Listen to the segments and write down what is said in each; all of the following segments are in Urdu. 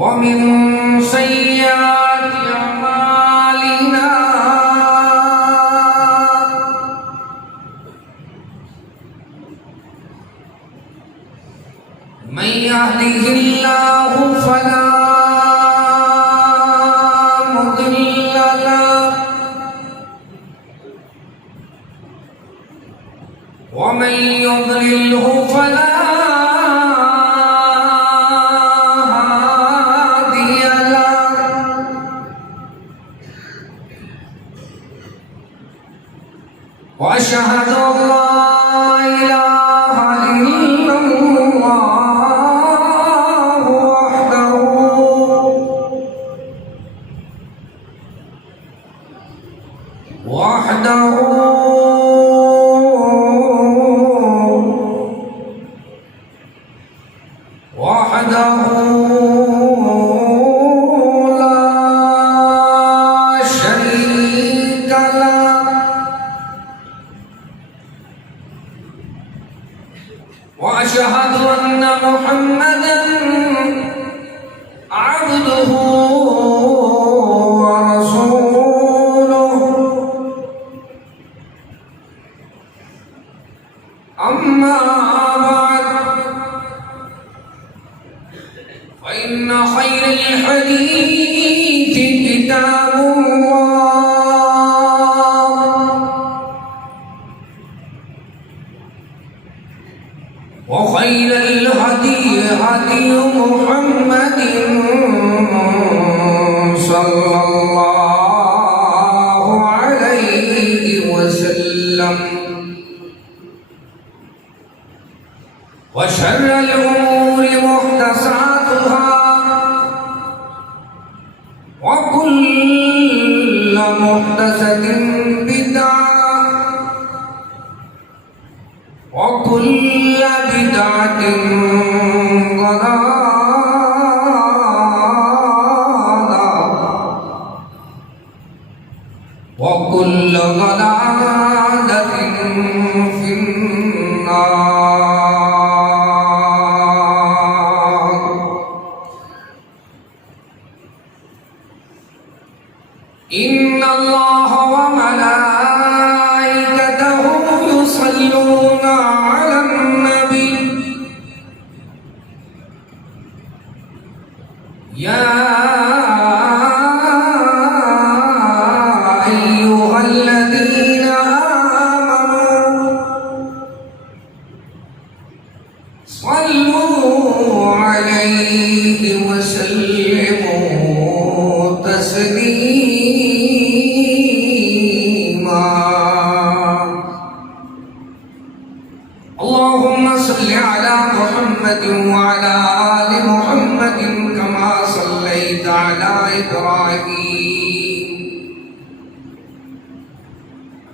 ومن سيئات أعمالنا من يهده الله فلا مضل له ومن يضلله فلا وأشهد أن لا إله إلا الله وحده لا شريك له وأشهد أن محمدًا عبده ورسوله أما بعد فإن خير الحديث كتاب وخير الهدي هدي محمد صلى الله عليه وسلم وشر الأمور محدثاتها وكل محدثة بدعة وكل بدعة ضلالة وكل ضلالة في النار. إن الله وملائكته يصلون على النبي يا أيها الذين آمنوا صلوا عليه وسلموا تسليما. اللهم صل على محمد وعلى آل محمد كما صليت على إبراهيم.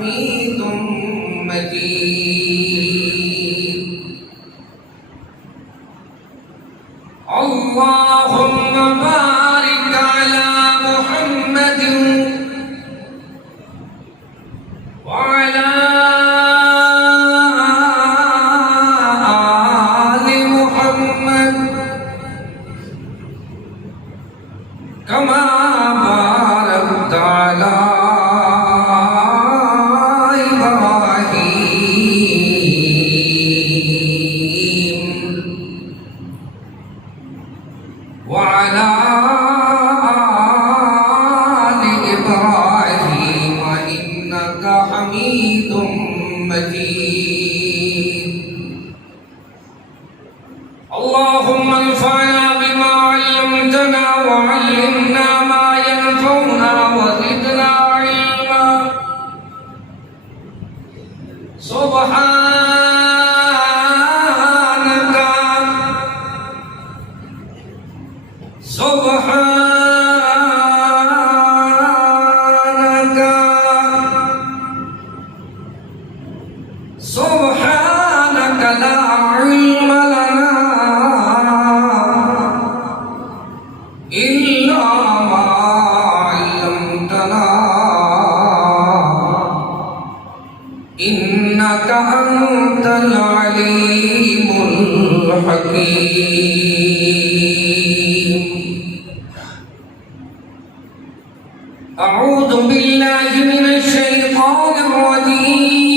حميد مجيد اللهم بارك على محمد وعلى آل محمد كما باركت على إبراهيم وعلى آل إبراهيم إنك حميد مجيد اللهم انفعنا بما علمتنا وعلمنا ما ينفعنا وزدنا علما سبحانك سبحانك لا علم لنا إلا ما علمتنا إنك أنت العليم الحكيم أعوذ بالله من الشيطان الرجيم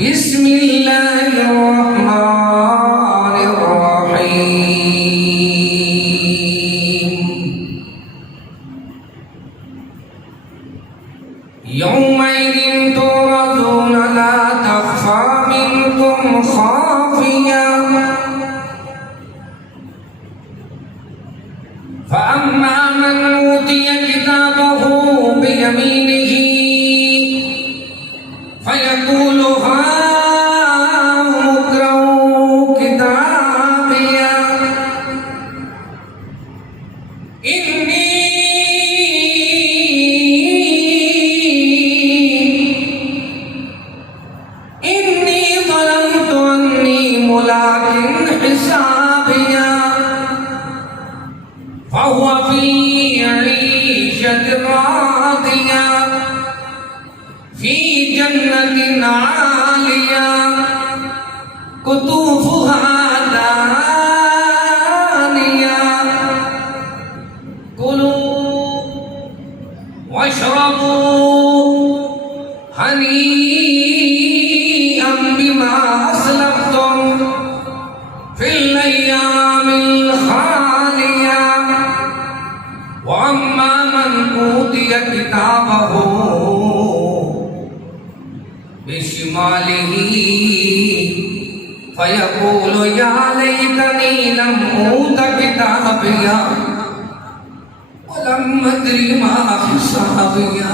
بسم الله الرحمن الرحيم يومئذ تعرضون لا تخفى منكم خافية فأما من أوتي كتابه بيمينه فيقول هاؤم اقرءوا كتابيه إني ظننت أني ملاق حسابيه فهو في عيشة راضية في جنة عالية قطوفها دانية كلوا واشربوا هنيئا بما أسلفتم في الأيام الخالية وأما من أوتي كتابه بشماله فيقول يا ليتني لم أوت كتابيه ولم أدر ما حسابيه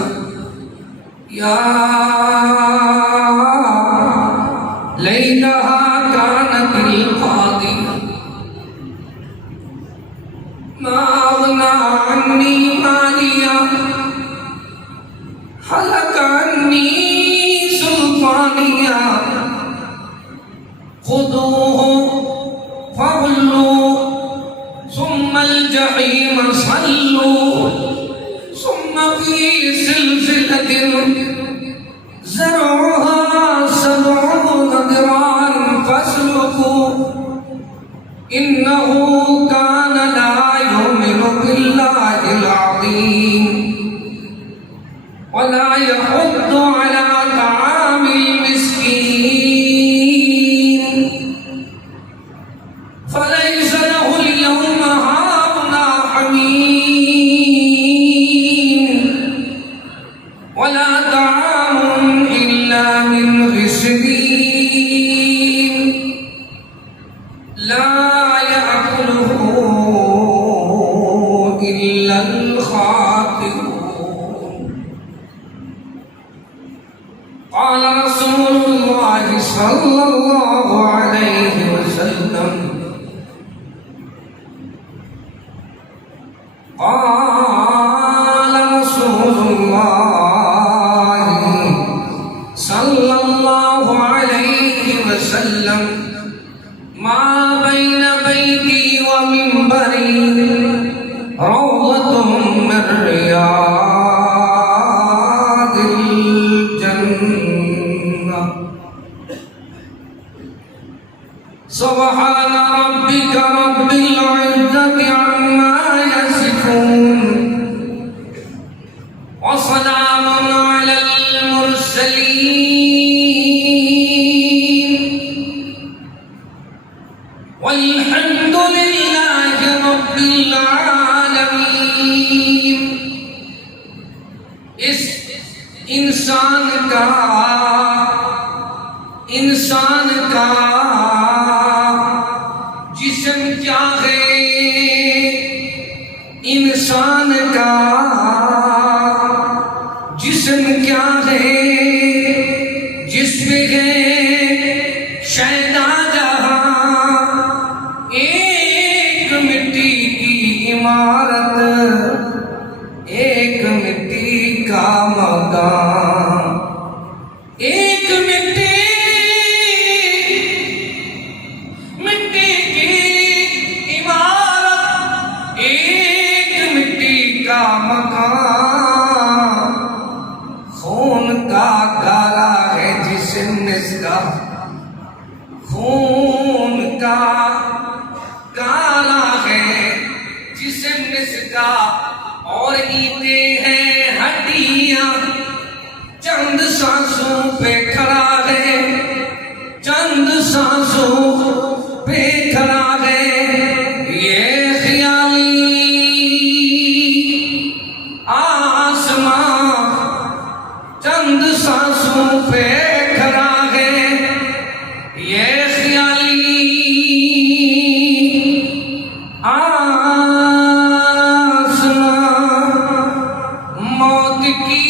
يا ليتها كانت القاضية ما أغنى عني مالية هلك عني سلطانية خذوه فغلوا ثم الجحيم صلوا ثم في سلسلة زرعها 70 ذراعا فاسلكوا إنه كان لا يؤمن بالله العظيم ولا يحض على طعام المسكين فليس له اليوم هاهنا حميم ولا طعام إلا من غسلين لا يأكله قال رسول الله صلى الله عليه وسلم ما بين بيتي ومنبري روضة من رياض الجنة سبحان ربك رب العزة عما يصفون وسلام على المرسلين والحمد لله رب العالمين. اس انسان کا جسم کیا ہے، انسان کا جسم کیا ہے، جس پہ ہے شیدا جہاں، ایک مٹی کی عمارت، ایک مٹی کا مکان، ایک مٹی کی عمارت، ایک مٹی کا مکان، خون کا گالا ہے جسم اس کا، خون کا گالا ہے جسم اس کا، اور اینٹیں ہیں ہڈیاں، چند سانسوں پہ کھڑا ہے، چند سانسوں پہ کھڑا ہے، یہ خیالی آسمان چند سانسوں پہ کھڑا ہے، یہ خیالی آسمان موت کی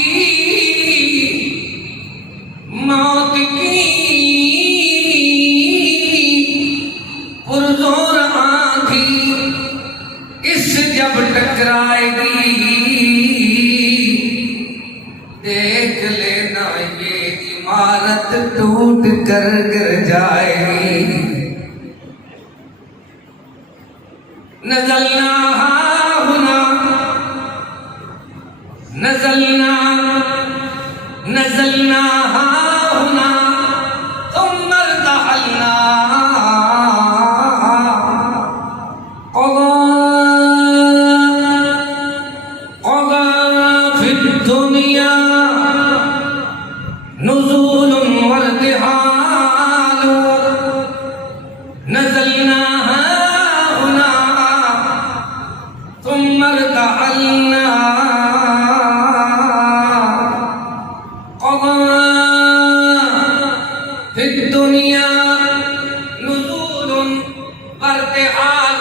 پرزور آندھی اس جب ٹکرائے گی، دیکھ لینا یہ عمارت ٹوٹ کر گر جائے گی. نزلنا ہنا نزلنا ہنا ثم ارتحلنا قضى في الدنيا نزول وارتحال نزلنا هنا ثم ارتحلنا في الدنيا نزول وارتحال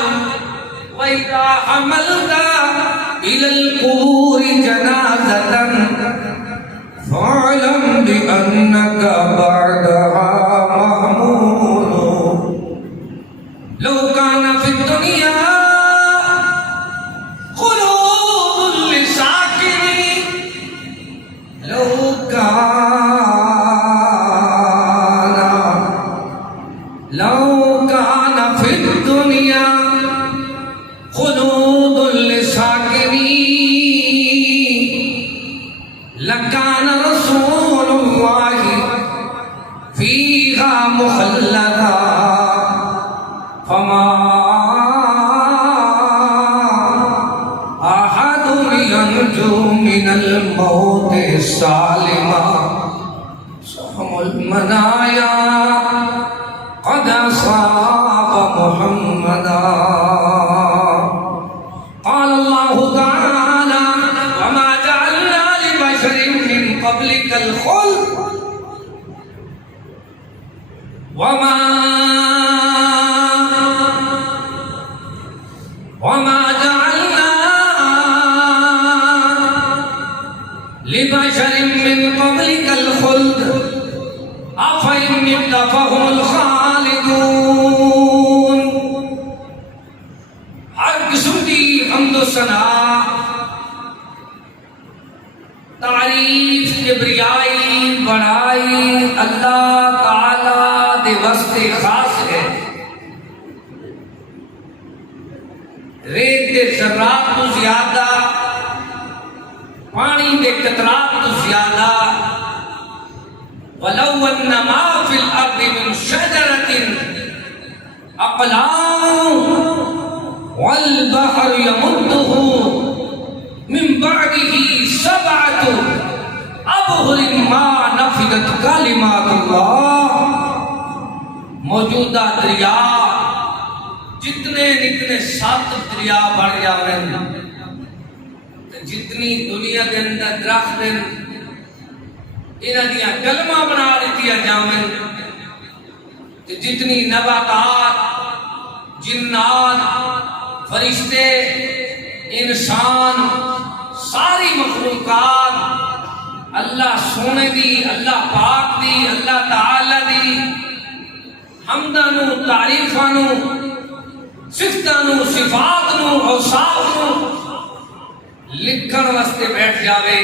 وإذا حملت إلى القبور جنازة فاعلم بأنك بعدها محمول. لو كان في الدنيا خلود لساكن، لو كان في الدنيا خلود لساكنين لكان رسول الله فيها مخلدا، فما أحد ينجو من الموت سالما، سهم المنايا قد أصاب محمدا. قال الله تعالى وما جعلنا لبشر من قبلك الخلد وما جعلنا لبشر من قبلك الخلد أفإن مت فهم الخالدون. ہر قسم کی حمد و ثنا تعریف کبریائی بڑائی اللہ تعالی دے واسطے خاص ہے۔ ریت دے ذرات تو زیادہ، پانی دے قطرات تو زیادہ، وَلَوْ أَنَّ مَا فِي الْأَرْضِ مِنْ شَجَرَةٍ أَقْلَامٌ وَالْبَحْرُ يَمُدُّهُ مِنْ بَعْدِهِ سَبْعَةُ أَبْحُرٍ مَا نَفِدَتْ كَلِمَاتُ اللَّهِ۔ موجودہ دریا جتنے نکنے 7 دریا بڑھ جاویں، جتنی دنیا کے اندر درخت ہیں انہاں دیاں کلمہ بنا دیتی جاویں، جتنی نباتات، جنات، فرشتے، انسان، ساری مخلوقات اللہ سونے دی، اللہ پاک دی، اللہ تعالی دی حمدانو، تعریفانو، صفتانو، صفاتنو، اوصافنو لکھن واسطے بیٹھ جاوے۔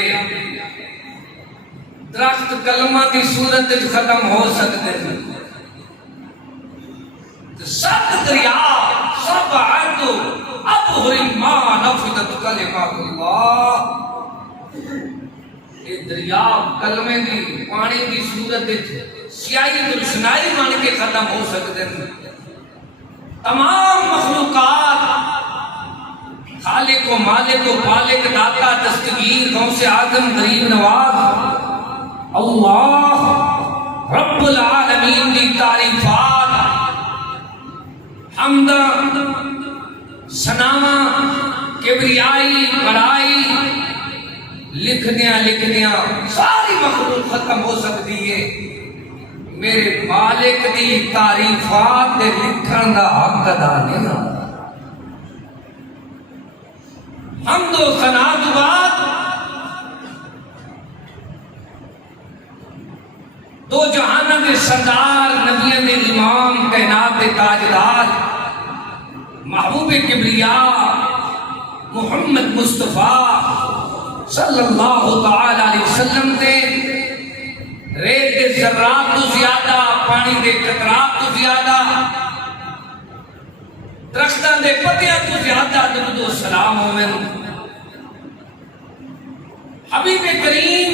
درخت کلمہ دی صورت ختم ہو سکتے ہیں، سب دریا سب عدو ابحر ما نفدت کلمات اللہ۔ یہ دریا کلمے دی پانی دی صورت سیاہی تو روشنائی بن کے ختم ہو سکتے ہیں۔ تمام مخلوقات خالق و مالک و پالک داتا دستگیر غوث اعظم غریب نواز اللہ رب العالمین دی تعریفات، حمد، ثناء، کبریائی، بڑائی لکھدیاں ساری مخلوق ختم ہو سکتی ہے، میرے مالک دی تعریفات دے لکھن دا حق ادا نہیں ہوتا۔ حمد و ثنا تو بعد دو جہانہ دے سردار، نبیوں دے امام، کائنات دے تاجدار، محبوب کبریاء محمد مصطفیٰ صلی اللہ تعالی علیہ وسلم دے ریت دے ذرات تو زیادہ، پانی دے قطرات تو زیادہ، درختاں دے پتیاں تو زیادہ درود و سلام ہوئے۔ حبیب کریم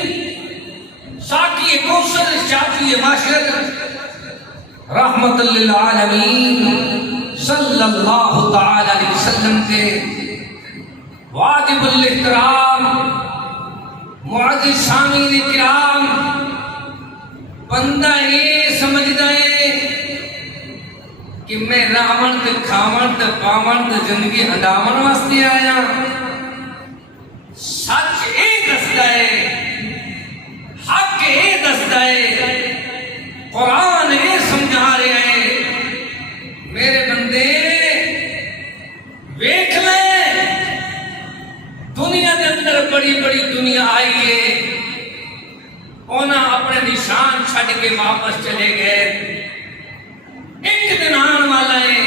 ساقی کوثر شافی معاشر رحمت للعالمین صلی اللہ تعالی علیہ وسلم کے واجب الاحترام معزز سامعین کرام، بندہ یہ سمجھدا ہے کہ میں راون تے کھاون تے پاون تے زندگی ہنڈاون واسطے آیا، سچ یہ دسدا ہے، حق یہ دسدا ہے، قرآن یہ سمجھا رہا ہے، میرے بندے ویکھ لے، دنیا دے اندر بڑی بڑی دنیا آئی ہے، انہاں اپنے نشان چھڈ کے واپس چلے گئے، ایک دن آن والا ہے،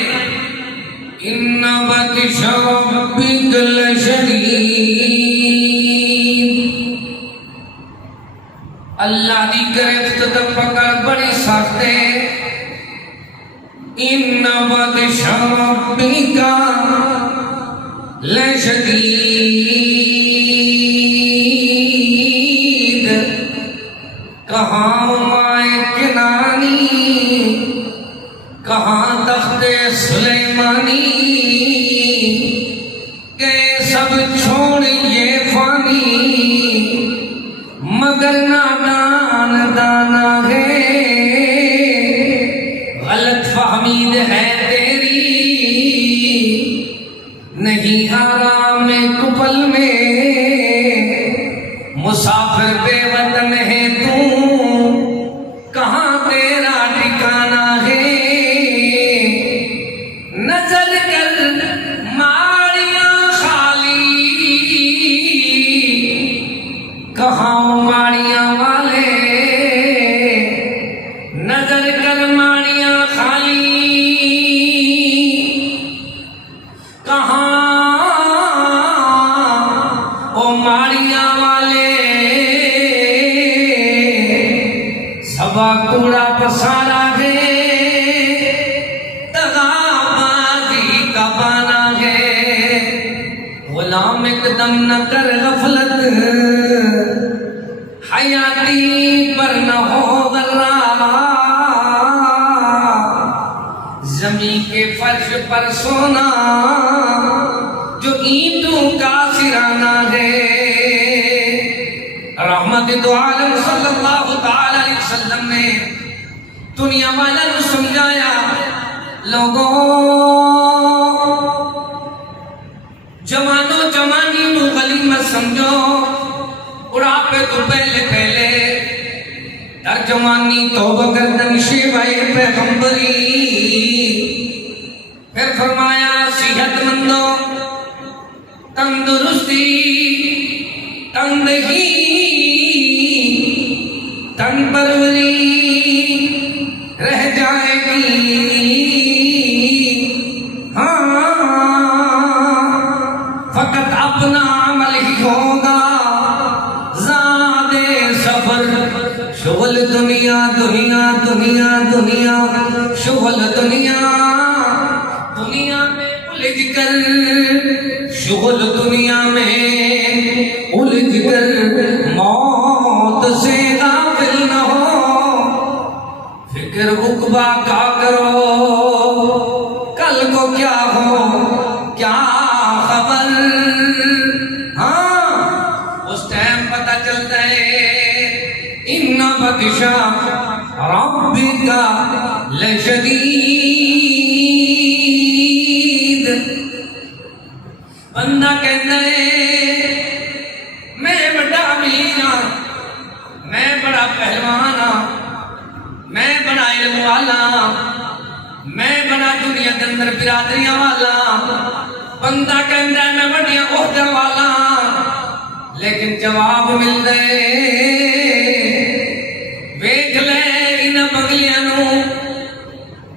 ان بطش ربک لشدید، اللہ دی گرفت تے پکڑ بڑی سخت ہے، ان بطش ربک لشدید، کہاں مائے کنانی، کہاں تخت سلیمانی، کہ سب چھوڑ یہ فانی، مگر نادان دانا ہے، غلط فہمید ہے تیری، نہیں آرام کپل میں، مسافر بے وطن ہے تو، کہاں تیرا ٹھکانہ ہے، نظر کر ماڑیاں خالی، کہاں ماڑیاں والے، نظر کر ماڑیاں خالی، کہاں پہاڑیاں والے سبا کوڑا پسارا ہے، دغابازی کا بانا ہے، غلام ایک دم نہ کر غفلت، حیاتی پر نہ ہو غرہ، زمین کے فرش پر سونا جو اینٹوں کا سرانہ ہے۔ رحمت دو عالم صلی اللہ تعالی علیہ وسلم نے دنیا والا نو سمجھایا، لوگوں جوانو جوانی نو غنیمت سمجھو، بڑھاپے تو پہلے پہلے در جوانی توبہ کردن شیوائے پیغمبری۔ پھر فرمایا صحت مندو تندرستی تندہی تن پروری رہ جائے گی، ہاں فقط اپنا عمل ہی ہوگا، زاد سفر شغل دنیا دنیا دنیا دنیا شغل دنیا، دنیا میں الجھ کر شغل دنیا میں الجھ کر موت سے غافل نہ ہو، فکر عقبہ کا کرو کل کو کیا ہو کیا خبر، ہاں اس ٹائم پتہ چلتا ہے ان بطشا ربک لشدید۔ بندہ کہتا ہے میں بڑا امیر ہاں، میں بڑا پہلوان ہاں، میں بڑا علم والا ہاں، میں بڑا دنیا کے اندر برادریاں والا ہاں، بندہ کہتا ہے میں بڑیا عہدہ والا ہاں، لیکن جواب مل دے ویکھ لے انہاں بغلیاں نو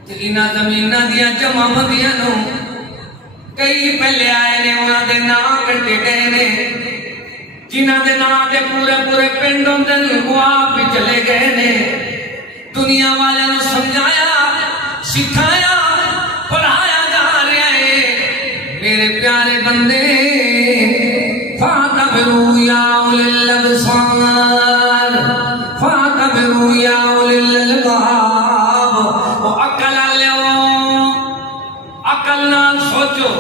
تے انہاں زمیناں دیاں جمع بندیاں نو، کئی پہلے آئے نے انہاں دے نام کٹے گئے نے، جنہاں دے نام دے پورے پورے پنڈ ہوندے نے وہ آپ بھی چلے گئے نے۔ دنیا والے نو سمجھایا سکھایا پڑھایا جا رہا ہے، میرے پیارے بندے فَاعْتَبِرُوا يَا أُولِي الْأَبْصَارِ فَاعْتَبِرُوا يَا أُولِي الْأَلْبَابِ، وہ عقل لیو، عقل نال سوچو،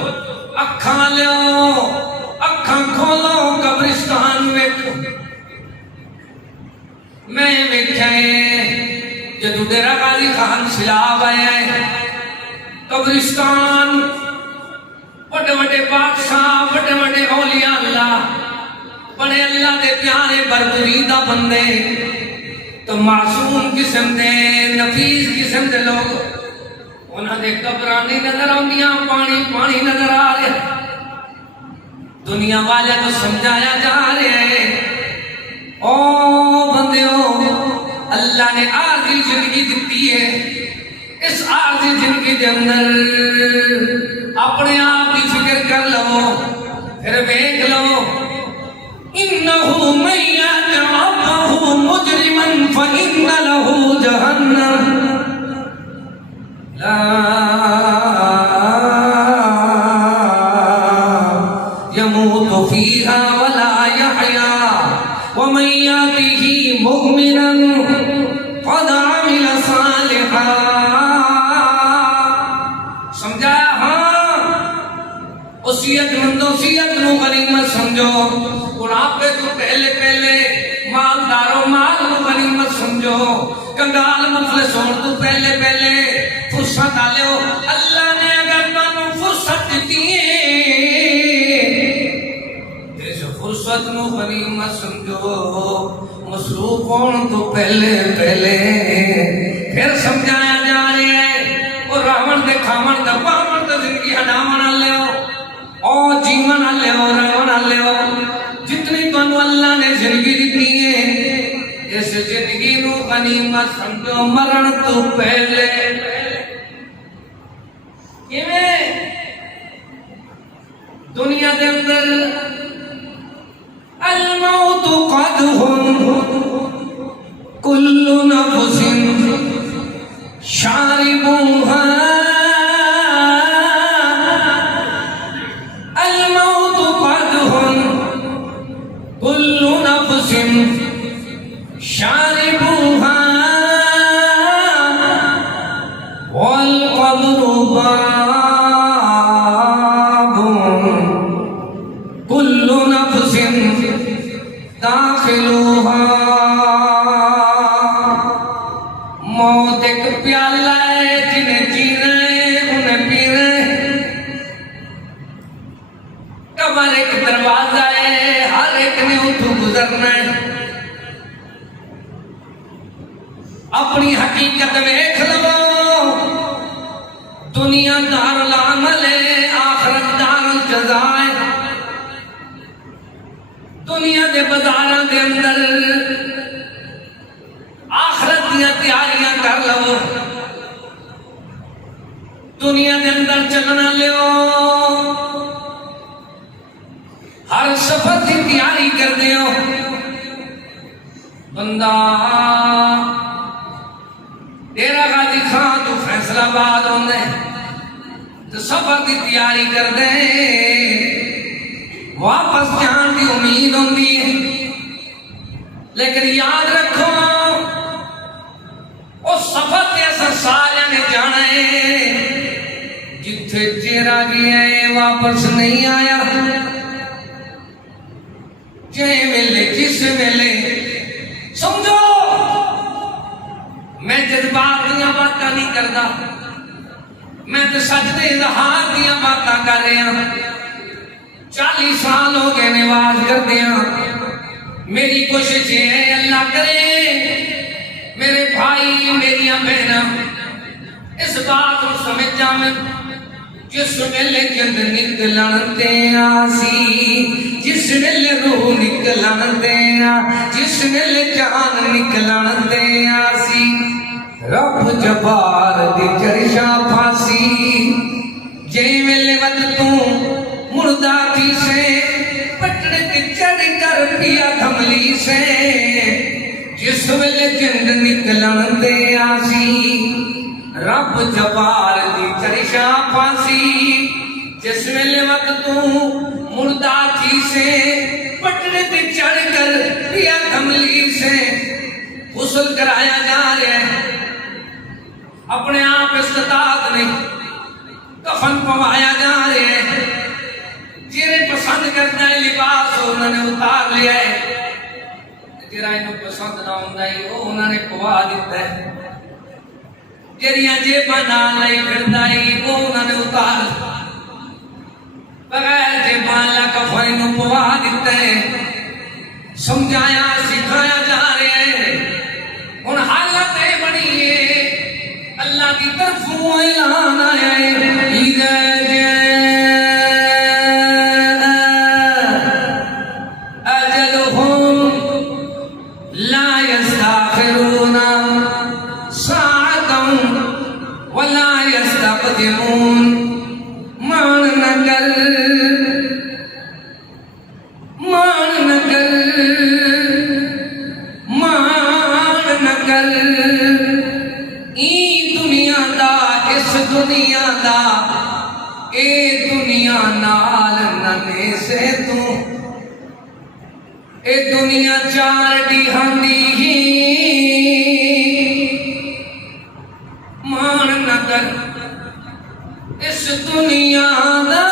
اکھاں لیو، اکھاں کھولو، قبرستان ویکھو۔ میں ویکھیا جدو ڈیرہ غازی خان سیلاب آیا ہے، قبرستان بڑے بڑے بادشاہ بڑے بڑے اولیاء اللہ بڑے اللہ دے پیارے برگزیدہ بندے تو معصوم قسم دے نفیس قسم دے لوگ انہاں دے قبراں نہیں نظر آندیاں، پانی پانی نظر آ رہا۔ دنیا والے کو سمجھایا جا رہا ہے او بندیو، اللہ نے عارضی زندگی دیتی ہے، اس عارضی زندگی دے اندر اپنے آپ کی فکر کر لو، پھر دیکھ لو انہو من یأت ربہ مجرما فإن لہ جہنم لا يموت فيها ولا يحيا ومن يأته مؤمنا قد عمل صالحا۔ سمجھا؟ ہاں وصیت مندو وصیت نو غنیمت سمجھو، بڑھاپے تو پہلے پہلے مالدارو مال نو غنیمت سمجھو، کنگال مفلس ہون تو پہلے پہلے فرصت آلیو۔ اللہ نے اگر تانوں فرصت دیتی ہے اس فرصت نو غنیمت سمجھو، مصروف ہون تو پہلے پہلے۔ پھر سمجھایا جا رہا ہے اور راون دے کھاون دا پاون دا زندگی ہڈاون لیو او جیون لیو راون لیو، جتنی تانوں اللہ نے زندگی دیتی ہے اس زندگی نو غنیمت سمجھو، مرن تو پہلے۔ دنیا دے اندر الموت قدح كل نفس شاربوها الموت قدح كل نفس شاربوها والقبر باب كل نفس داخلوها موت ایک پیالہ ہے جنہیں جینا ہے انہیں پینا ہے قبر ایک دروازہ ہے ہر ایک نے اتھو گزرنا ہے اپنی حقیقت دیکھ لو دنیا دار العمل ہے آخرت دار الجزا ہے دنیا دے بازاراں دے اندر آخرت دیاں تیاریاں کر لو دنیا دے اندر چلنا لیو ہر سفر کی تیاری کر دیو بندہ ڈیرہ غازی خان تو فیصلہ آباد ہونے تو سفر کی تیاری کر دے واپس جان کی امید ہوندی ہے لیکن یاد رکھو اس سفر کے اثر سارے نے جانا ہے جتھے چہرہ گیا ہے واپس نہیں آیا جے ملے جس ملے سمجھو میں جذبات دیاں باتاں نہیں کردا میں تو سچ دے اظہار دیاں باتاں کر رہا 40 سال ہو گئے نواز کر دیا میری کوشش ہے اللہ کرے میرے بھائی میری بہناں اس بات کو سمجھ جاویں جس ویلے جند نکلن تے آسی جس ویلے روح نکلن تے جس ویلے جان نکلن تے آسی رب جبار دی چرشا پھانسی جے ویلے وقت تو مردہ تھی سے پٹڑے تے چڑھ کر پیا تھملی سے جس ویلے جند نکلن تے آسی رب جبار دی چرشا پھانسی جس ویلے وقت تو مردہ تھی سے پٹڑے تے چڑھ کر پیا تھملی سے غسل کرایا جا رہا ہے اپنے آپ استطاعت نہیں کفن پوایا جا رہا ہے جنہیں پسند کرنا ہے لباس انہوں نے اتار لیا ہے جنہیں انہوں پسند نہ ہوندہ ہے وہ انہوں نے پوا دیتا ہے جنہیں جیبہ نہ لئی پھردائی وہ انہوں نے اتار بغیر جیبہ اللہ کفن انہوں پوا دیتا ہے سمجھایا سکھایا جا رہے ہیں ان حالتیں بڑی ہے اللہ کی طرف اعلان آیا ہے اِذَا جَاءَ أَجَلُهُمْ لَا يَسْتَأْخِرُونَ سَاعَةً وَلَا يَسْتَقْدِمُونَ مان نہ کر دنیا دا اے دنیا نال ننے سے تو اے دنیا چار ڈیہاندی ہی مان نہ کر اس دنیا دا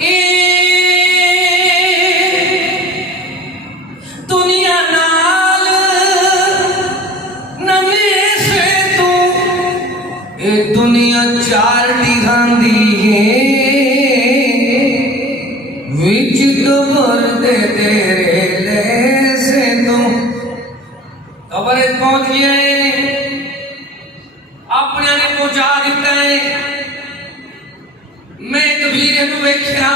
اے دنیا نال ننے سے تو اے دنیا چار ڈیہاندی ہے وچ قبر دے تیرے لے سے تو قبر پہنچ گیا ہے اپنے نے پہنچا دیتا ہے میں کبیر نو ویکھیا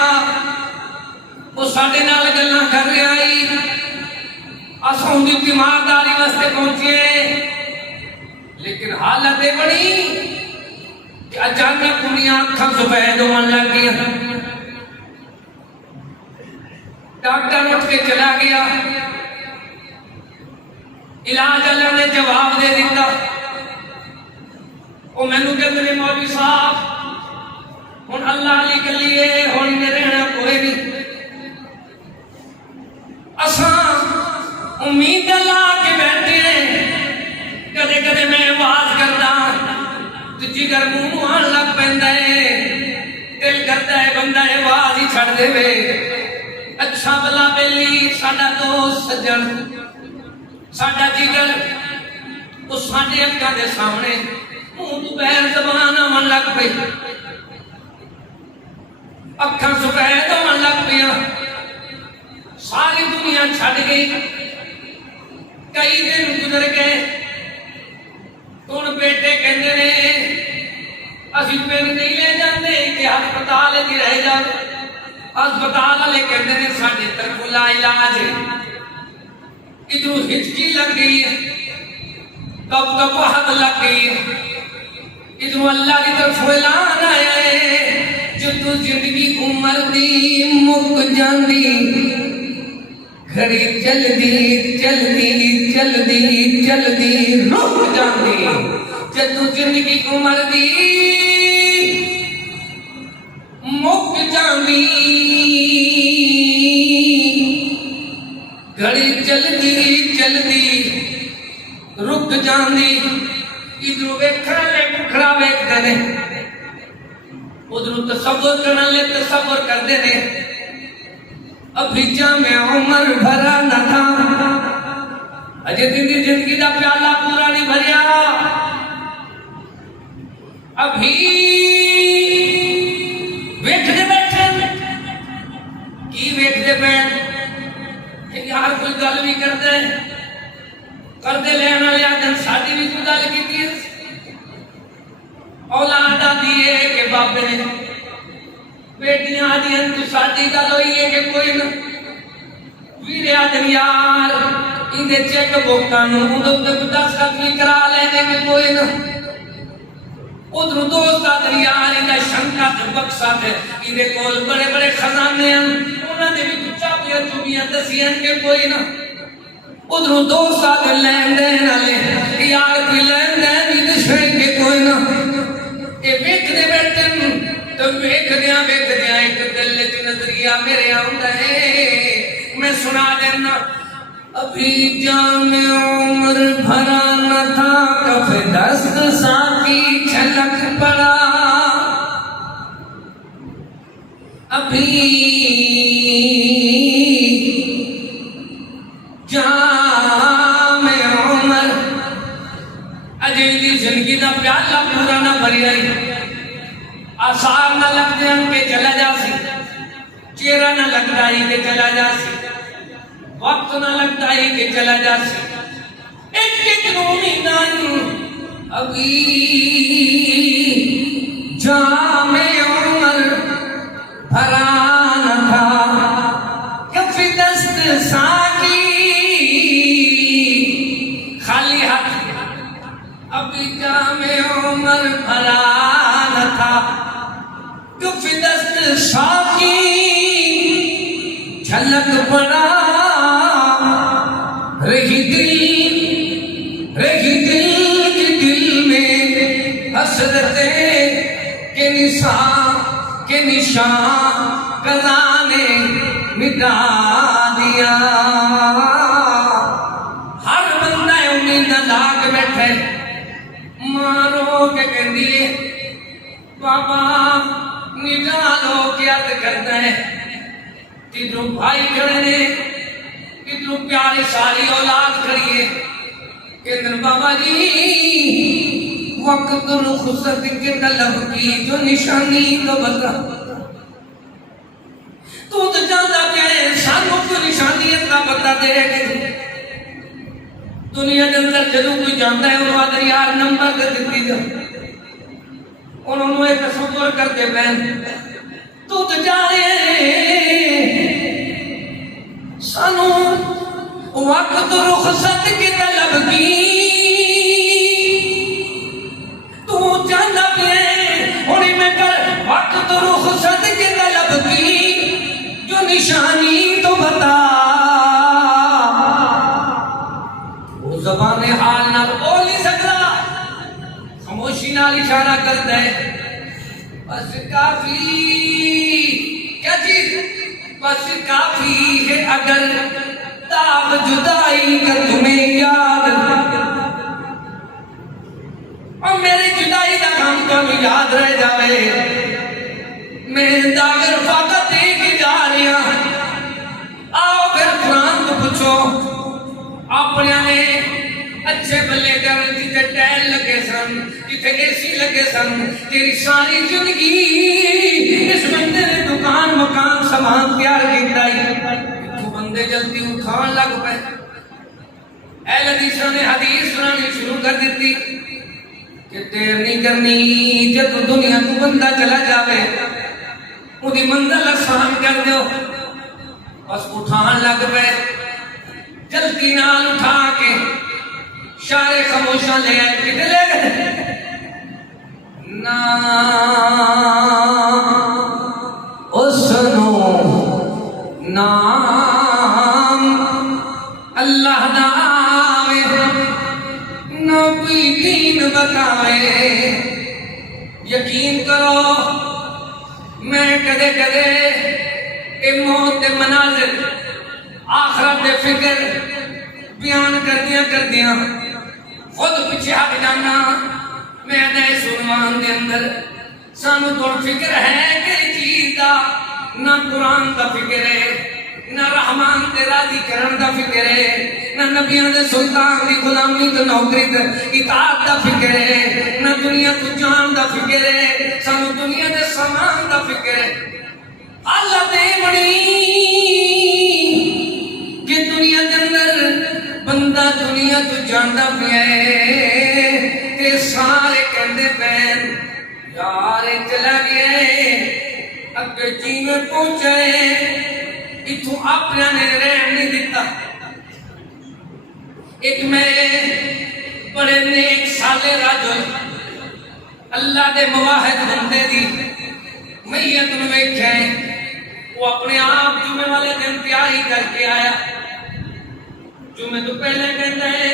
وہ ساڈے نال گلاں کر رہا ہے اساں دی تیمارداری واسطے پہنچے لیکن حالت بڑی کہ اچانک دنیا اکھاں سفید ہون لگ گئی ڈاکٹر اٹھ کے چلا گیا، علاج اللہ نے جواب دے دیتا۔ وہ مینوں کہندے نے مولوی صاحب ہن اللہ علی گلیے ہن میں رہنا کوئی نہیں، اساں امید لا کے بیٹھے ہیں، کدے کدے میں آواز کردا تو جگر منہ آن لگ پیندا ہے، دل کرتا ہے بندہ آواز ہی چھڑ دے وے۔ اچھا بلا بیلی ساڈا دوست سجن ساڈا جگر وہ ساڈے اکھاں دے سامنے منہ تو بغیر زبان آن لگ پئی، اکھاں سفید ہون لگ پیاں، ساری دنیا چھڑ گئی۔ کئی دن گزر گئے، ہن بیٹے کہندے نے اسی پنڈ نہیں لے جاندے کہ ہسپتال وچ رہ جاندے۔ ہسپتال والے کہندے نے ساڈے طرف لا علاج ہے، ادھروں ہچکی لگ گئی ہے، کب کپاہٹ لگ گئی ہے، ادھروں اللہ کی طرف اعلان آیا ہے جدو زندگی عمر دی مک جاندی، گھڑی چلدی چلدی چلدی چلدی رک جاندی، جدو زندگی عمر دی مک جاندی، گھڑی چلدی چلدی رک جاندی۔ ادھر ویکھن لے مکھڑا ویکھدے نے، ادھر تصور کرن لے تصور کردے نے۔ ابھی جامع عمر بھرا نہ تھا، اجے تیری زندگی دا پیالہ پورا نہیں بھریا، ابھی ویکھدے بیٹھے کی ویکھدے پے کہ یار کوئی گل بھی کردے لین والے آدم ساڈی بھی کوئی گل کیتی ہے، اولاد آدھی ہے کہ بابے نے، بیٹیاں آدھی تو ساڈی گل ہوئی ہے کہ کوئی نہ، ویرے آدم یار اندے چیک بکاں نوں ادھر تے دستخط بھی کرا لینے کہ کوئی نہ، ادھر دوست آدھر یار اندا شنکا تے بکسا تے اندے کول بڑے بڑے خزانے ہیں، انہاں دے بھی چابیاں چوبیاں دسیاں کہ کوئی نہ، ادھر دوست آدھر لین دین والے یار کوئی لین دین بھی دسے کہ کوئی نہ۔ اے ویکھدے بیٹھن تو ویکھدیاں ایک دل وچ نظریہ میرے آندا ہے، میں سنا دینا۔ ابھی جامع عمر بھرا نہ تھا، کف دست ساقی چھلک پڑا، ابھی جامع عمر اجے دی زندگی دا پیالہ پورا نہ بھریا، آثار نہ لگ جان کے چلا جا سی، چہرہ نہ لگتا ہی کہ چلا جا سی، وقت نہ لگتا ہی کہ چلا جا سی، ایک نومینان ابھی جامع عمر بھرا نہ تھا، کف دست ساقی خالی ہاتھ، ابھی جامع عمر بھرا نہ تھا، کف دست ساقی جھلک پڑا، رہی دل کے دل میں حسرتیں کے نشان قضا نے مٹا دیا۔ ہر بندہ امید لاگ بیٹھے، مارو کے کہندی ہے بابا نکالو کیا کرتا ہے، کدھروں بھائی کھڑے نے، کدھروں پیارے ساری اولاد کھڑی ہے، کہندے بابا جی وقت رخصت کے طلب کی جو نشانی تو بتا، تو جاندا پیا ہے سانوں کو نشانیت کا پتہ دے گے۔ دنیا کے اندر جدوں کوئی جاندا ہے انہوں آدھر یار نمبر دے دیتی جا، انہوں نے تصور کرتے پہن تو جانے سانوں وقت رخصت کی طلب کی، تو جاندا پیا ہوئی میں کر وقت رخصت کی طلب کی جو نشانی تو بتا نال اشارہ کرتا ہے بس کافی کیا چیز بس کافی ہے اگر داغ جدائی کا تمہیں یاد اور میری جدائی کا کام تمہیں یاد رہ جاوے میں داغ رفاقت دے کے جا رہا آؤ پھر قرآن کو پوچھو اپنے نے اچھے بلے کر جتے ٹائل لگے سن جتے اے سی لگے سن تیری ساری زندگی اس بندے نے دکان مکان سامان تیار کیتا ہی تو بندے جلدی اٹھان لگ پے اہل حدیثوں نے حدیث سنانی شروع کر دیتی کہ دیر نہیں کرنی جب دنیا تو بندہ چلا جاوے اُدھی منزل آسان کر دیو بس اٹھان لگ پے جلدی نال اٹھا کے شارے خاموشاں لے آئے کتنے لے گئے نام اللہ نام نبی دین بتائے یقین کرو میں کدے کدے اے موت دے مناظر آخرت دے فکر بیان کر دیاں خود پیچھے ہٹ جانا میں نئے سلمان دے اندر سانو تو فکر ہے کہ چیز دا نہ قرآن دا فکر ہے نہ رحمان تے راضی کرن دا فکر ہے نہ نبیان دے سلطان دی غلامی تے نوکری تے اطاعت دا فکر ہے نہ دنیا تو جان دا فکر ہے سانو دنیا دے سامان دا فکر ہے اللہ دے بڑی کہ دنیا دے اندر بندہ دنیا تو جاندا پیا ہے تے سارے کہندے پین یار چلا گیا اگے جی میں پہنچے اتھوں اپنے نے رہن نہیں دیتا ایک میں بڑے نیک سالے راجل اللہ دے مواحد بندے دی میت میں بیٹھے وہ اپنے آپ جمعے والے دن تیاری کر کے آیا جمعے تو پہلے کہتا ہے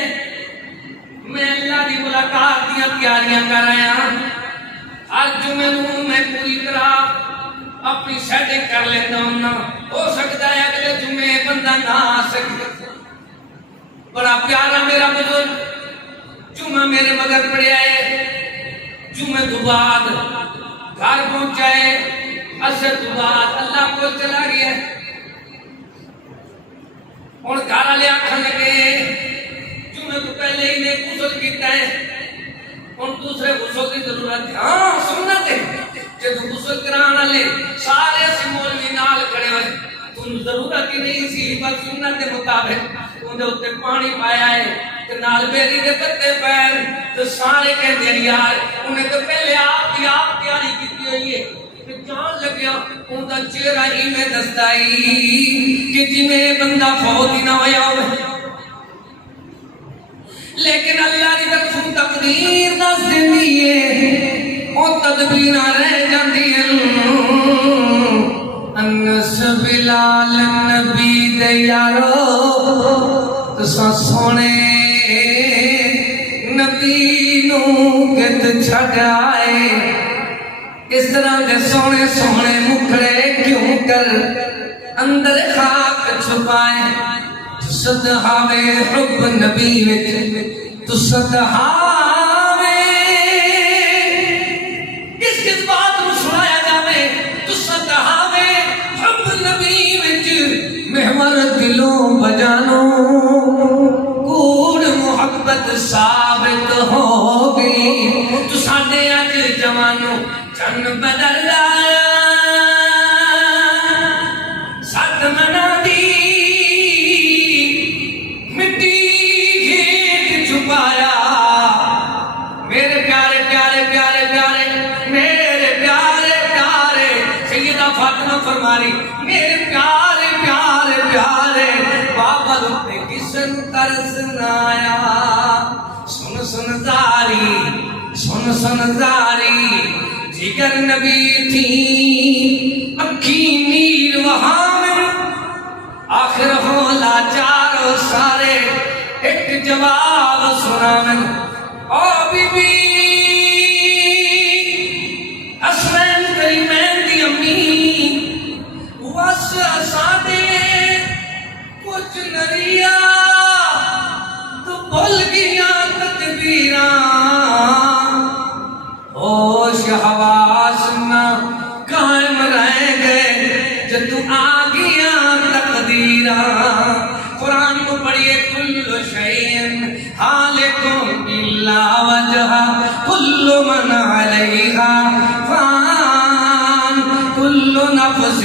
میں اللہ دی ملاقات دیا تیاریاں کر رہا ہر جمعے میں پوری طرح اپنی سیٹنگ کر لیتا ہوں ہو سکتا ہے اگلے جمعے بندہ نہ آ سکے بڑا پیارا میرا بزرگ جمعہ میرے مگر پڑے آئے جمعے تو بعد گھر پہنچائے اثر تو بعد اللہ کو چلا گیا اور گھر والے آخر لگے جمعے تو پہلے ہی نے غسل کیتا ہے اور دوسرے غسل کی ضرورت ہے ہاں سنت ہے جب غسل کرانا لے سارے سے مولوی نال کھڑے ہوئے تم ضرورت ہی نہیں سی بس سنت کے مطابق تم جو تے پانی پایا ہے تے نال بیری دے پتے پیر تو سارے کہتے ہیں یار انہیں تو پہلے آپ تیاری کیتی ہوئی ہے کہ جان لگیا ان کا چہرہ ہی میں دستائی کہ جی میں بندہ فوت ہی نہ ہویا ہوئے لیکن اللہ کی طرف تقدیر دس دیندی ہے اور تدبیر رہ جاندی ہے انس بلال نبی دے یارو تساں سونے نبی نو کت چھڈ آئے اس طرح دے سونے سونے مکھڑے کیوں کر اندر خاک چھپائے صدحاوے حب نبی وچ تو صدحاوے کس بات نو سنایا جاوے تو صدحاوے حب نبی وچ محور دلوں بجانو کوڑ محبت ثابت ہو گئی تو ساڈے اج جوانو چن بدل آیا سات منا دی میرے پیارے پیارے پیارے پیارے میرے پیارے پیارے سیدہ فاطمہ فرماری میرے پیارے پیارے پیارے بابا لوٹے کسن ترس نایا سن سن زاری جگر نبی تھی اکھی نیل وہاں میں آخر ہو لاچار سارے ایک جواب سنا میں او بی بی سادے کچھ نریا تو بھول گیا تدبیراں ہوش حواس نہ قائم رہ گئے جب تو آ گیا تقدیراں قرآن کو پڑھئے کل شیء خالق الا وجہ کل من علیہا فان کل نفس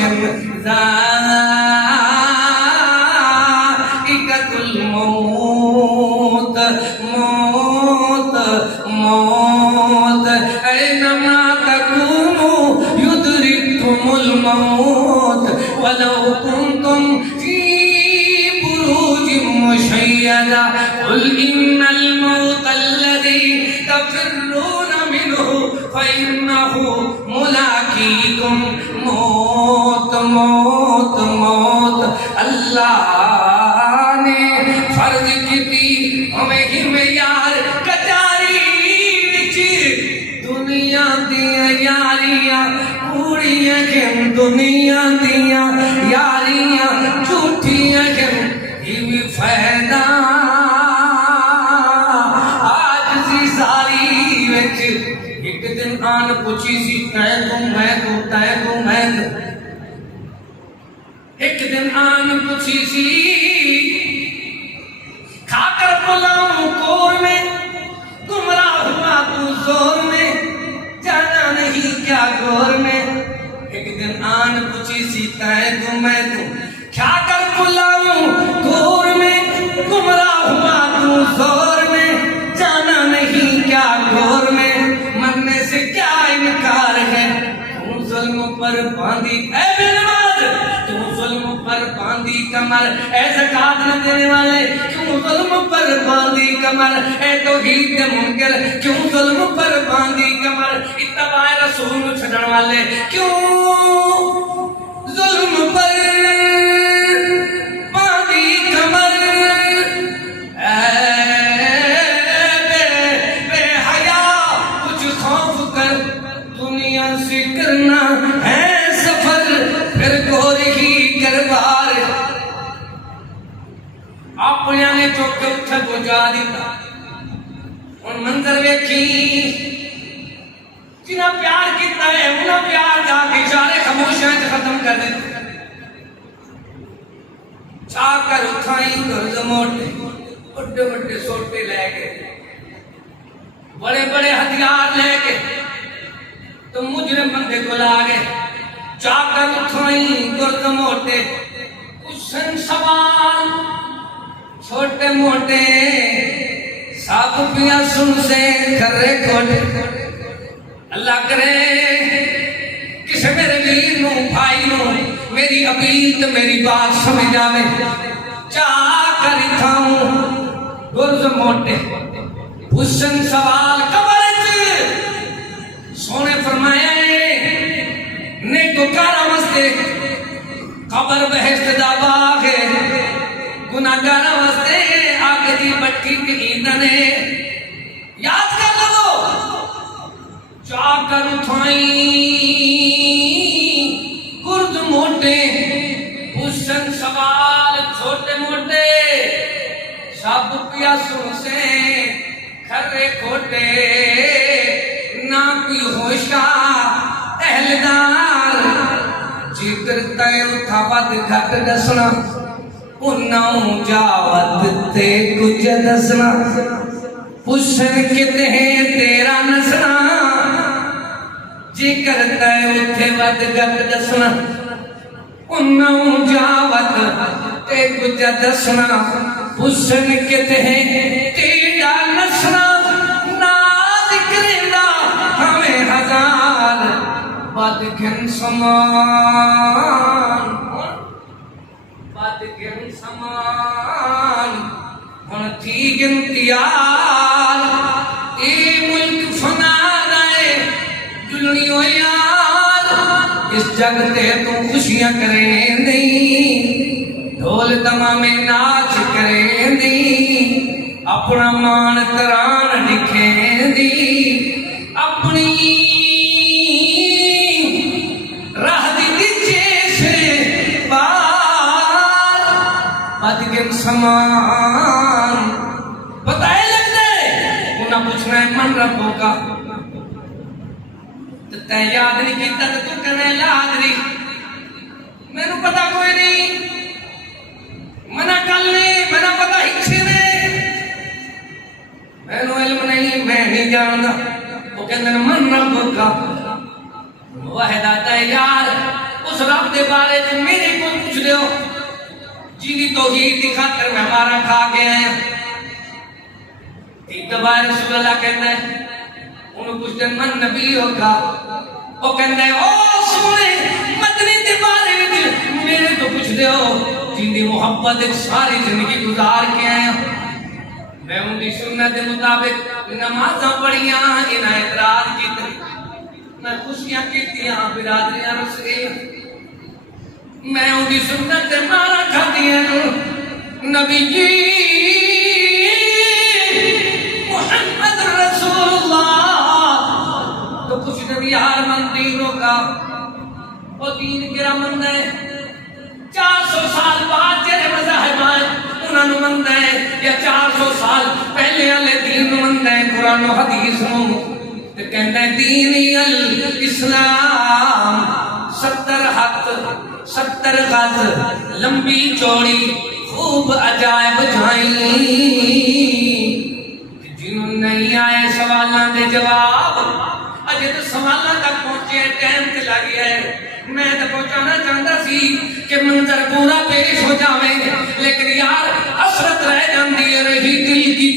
ذائقۃ الموت موت موت اینما تکونوا یدرککم الموت ولو کنتم فی بروج مشیدہ قل ان الموت الذی تفرون منہ فإنہ ملاقیکم موت موت موت اللہ نے فرض کی ہمیں ہی میں یار کچاری وچ دنیا دیا یاریاں پوڑیاں کم دنیا دیا یاریاں جھوٹیاں کم یہ بھی فائدہ آج سی ساری وچ ایک دن آن پوچھی سی تائے تو میں تو تائے تو میں تو ایک دن آن پوچھی سی کھا کر بلاؤں کور میں گمراہ ہوا تو زور میں جانا نہیں کیا گور میں ایک دن آن پوچھی سی تائے تو میں تو کھا کر بلاؤں کور میں گمراہ ہوا تو زور میں جانا نہیں کیا گور میں مرنے سے کیا انکار ہے تم ظلم پر باندھی اے بے نماز تم ظلم پر باندھی کمر اے زکات نہ دینے والے کیوں ظلم پر باندھی کمر اے توحید کے منکر کیوں ظلم پر باندھی کمر اتباع رسول چھڑن والے کیوں ظلم پر باندھی کمر اے بے حیا کچھ خوف کر دنیا سے کرنا ہے سفر پھر گوری ہی گربار اپنے نے چوکے اٹھا کو جا دیتا ان منظر ویکھی جنہ پیار کیتا ہے انہاں پیار جا کے اشارے خاموشیاں ختم کر دیتے چاہ کر اٹھائیں گرز موٹے بڑے بڑے سوٹے لے گئے بڑے بڑے ہتھیار لے کے تو مجرم بندے کو لاگے چاہ کر اٹھائیں گرز موٹے حسن سوال چھوٹے موٹے سب پیا سن سے کرے کھوٹے اللہ کرے کسے میرے ویر نو بھائی نو میری اپیل تو میری بات سمجھ آوے چاہ کر اٹھاؤں گرز موٹے حسن سوال قبر سونے فرمایا ہے نیکو کارا مستے قبر بہشت دا باغ ہے گناہ کارا مستے آگ دی بٹی کی ایندنے یاد کر لو چاہ کر اٹھائیں گرد موٹے حسن سوال چھوٹے موٹے سب پیا سن سے کھرے کھوٹے نہ کوئی ہوشا اہلدار جگر تے اٹھا بد گھٹ دسنا انہوں جاوت تے کچھ دسنا پوچھن کتے ہیں تیرا نسنا جگر تے اٹھے بد گھٹ دسنا انہوں جاوت تے کچھ دسنا پوچھن کتے ہیں تیرا نسنا ہمیں ہزار بدگن سمان ہن تھی گنتیار اے ملک فنا رائے جلنی ہو یار اس جگ تے تو خوشیاں کریں دی ڈھول دمہ میں ناچ کریں دی اپنا مان تران لکھیں دی اپنی راہ دی جیسے ادگن سمان پتہ ہے لگ دے انہاں پوچھنا ہے من ربوں کا تو تے یاد نہیں کیتا تو کہنے یاد نہیں میں نے پتا کوئی نہیں منع کل نہیں میں نے پتا ہچھے نہیں میں نے علم نہیں میں نہیں جاننا وہ کہنے من رب کا واحد آتا ہے یار اس رب دے بارے جو میرے کو پوچھ لے ہو جنہی توحید دکھا کر میں ہمارا کھا گیا ہے ایک دبا رسول اللہ کہنا ہے انہوں کچھ دن من نبی ہوگا وہ کہنا ہے او سونے مدنی دے بارے میرے تو کچھ دے ہو جن دی محبت ایک ساری زندگی گزار کے آیا میں ان کی سنت مطابق نمازاں پڑھیاں انہاں اعتراض کیتے میں خوشیاں کیتیاں برادریاں رس گئی میں ان کی سنت مارا کھاتیاں نبی جی محمد رسول اللہ تو کچھ نبی ہار من دینوں کا وہ دین گرا مند ہے 400 سال بعد جڑے مذاہب آئے انہاں نوں مند ہے یا 400 سال پہلے والے دین نوں مند ہے قرآن و حدیث نوں تے کہندا ہے دین الاسلام 70 ہاتھ 70 گز لمبی چوڑی خوب عجائب جھائیں جنہوں نہیں آئے سوالاں دے جواب اجے تو سوالاں تک پہنچے ٹائم تے لگ گیا ہے میں تو پہنچانا چاہتا سی کہ منظر پورا پیش ہو جاویں لیکن یار حسرت رہ جاندی ہے رہی دل کی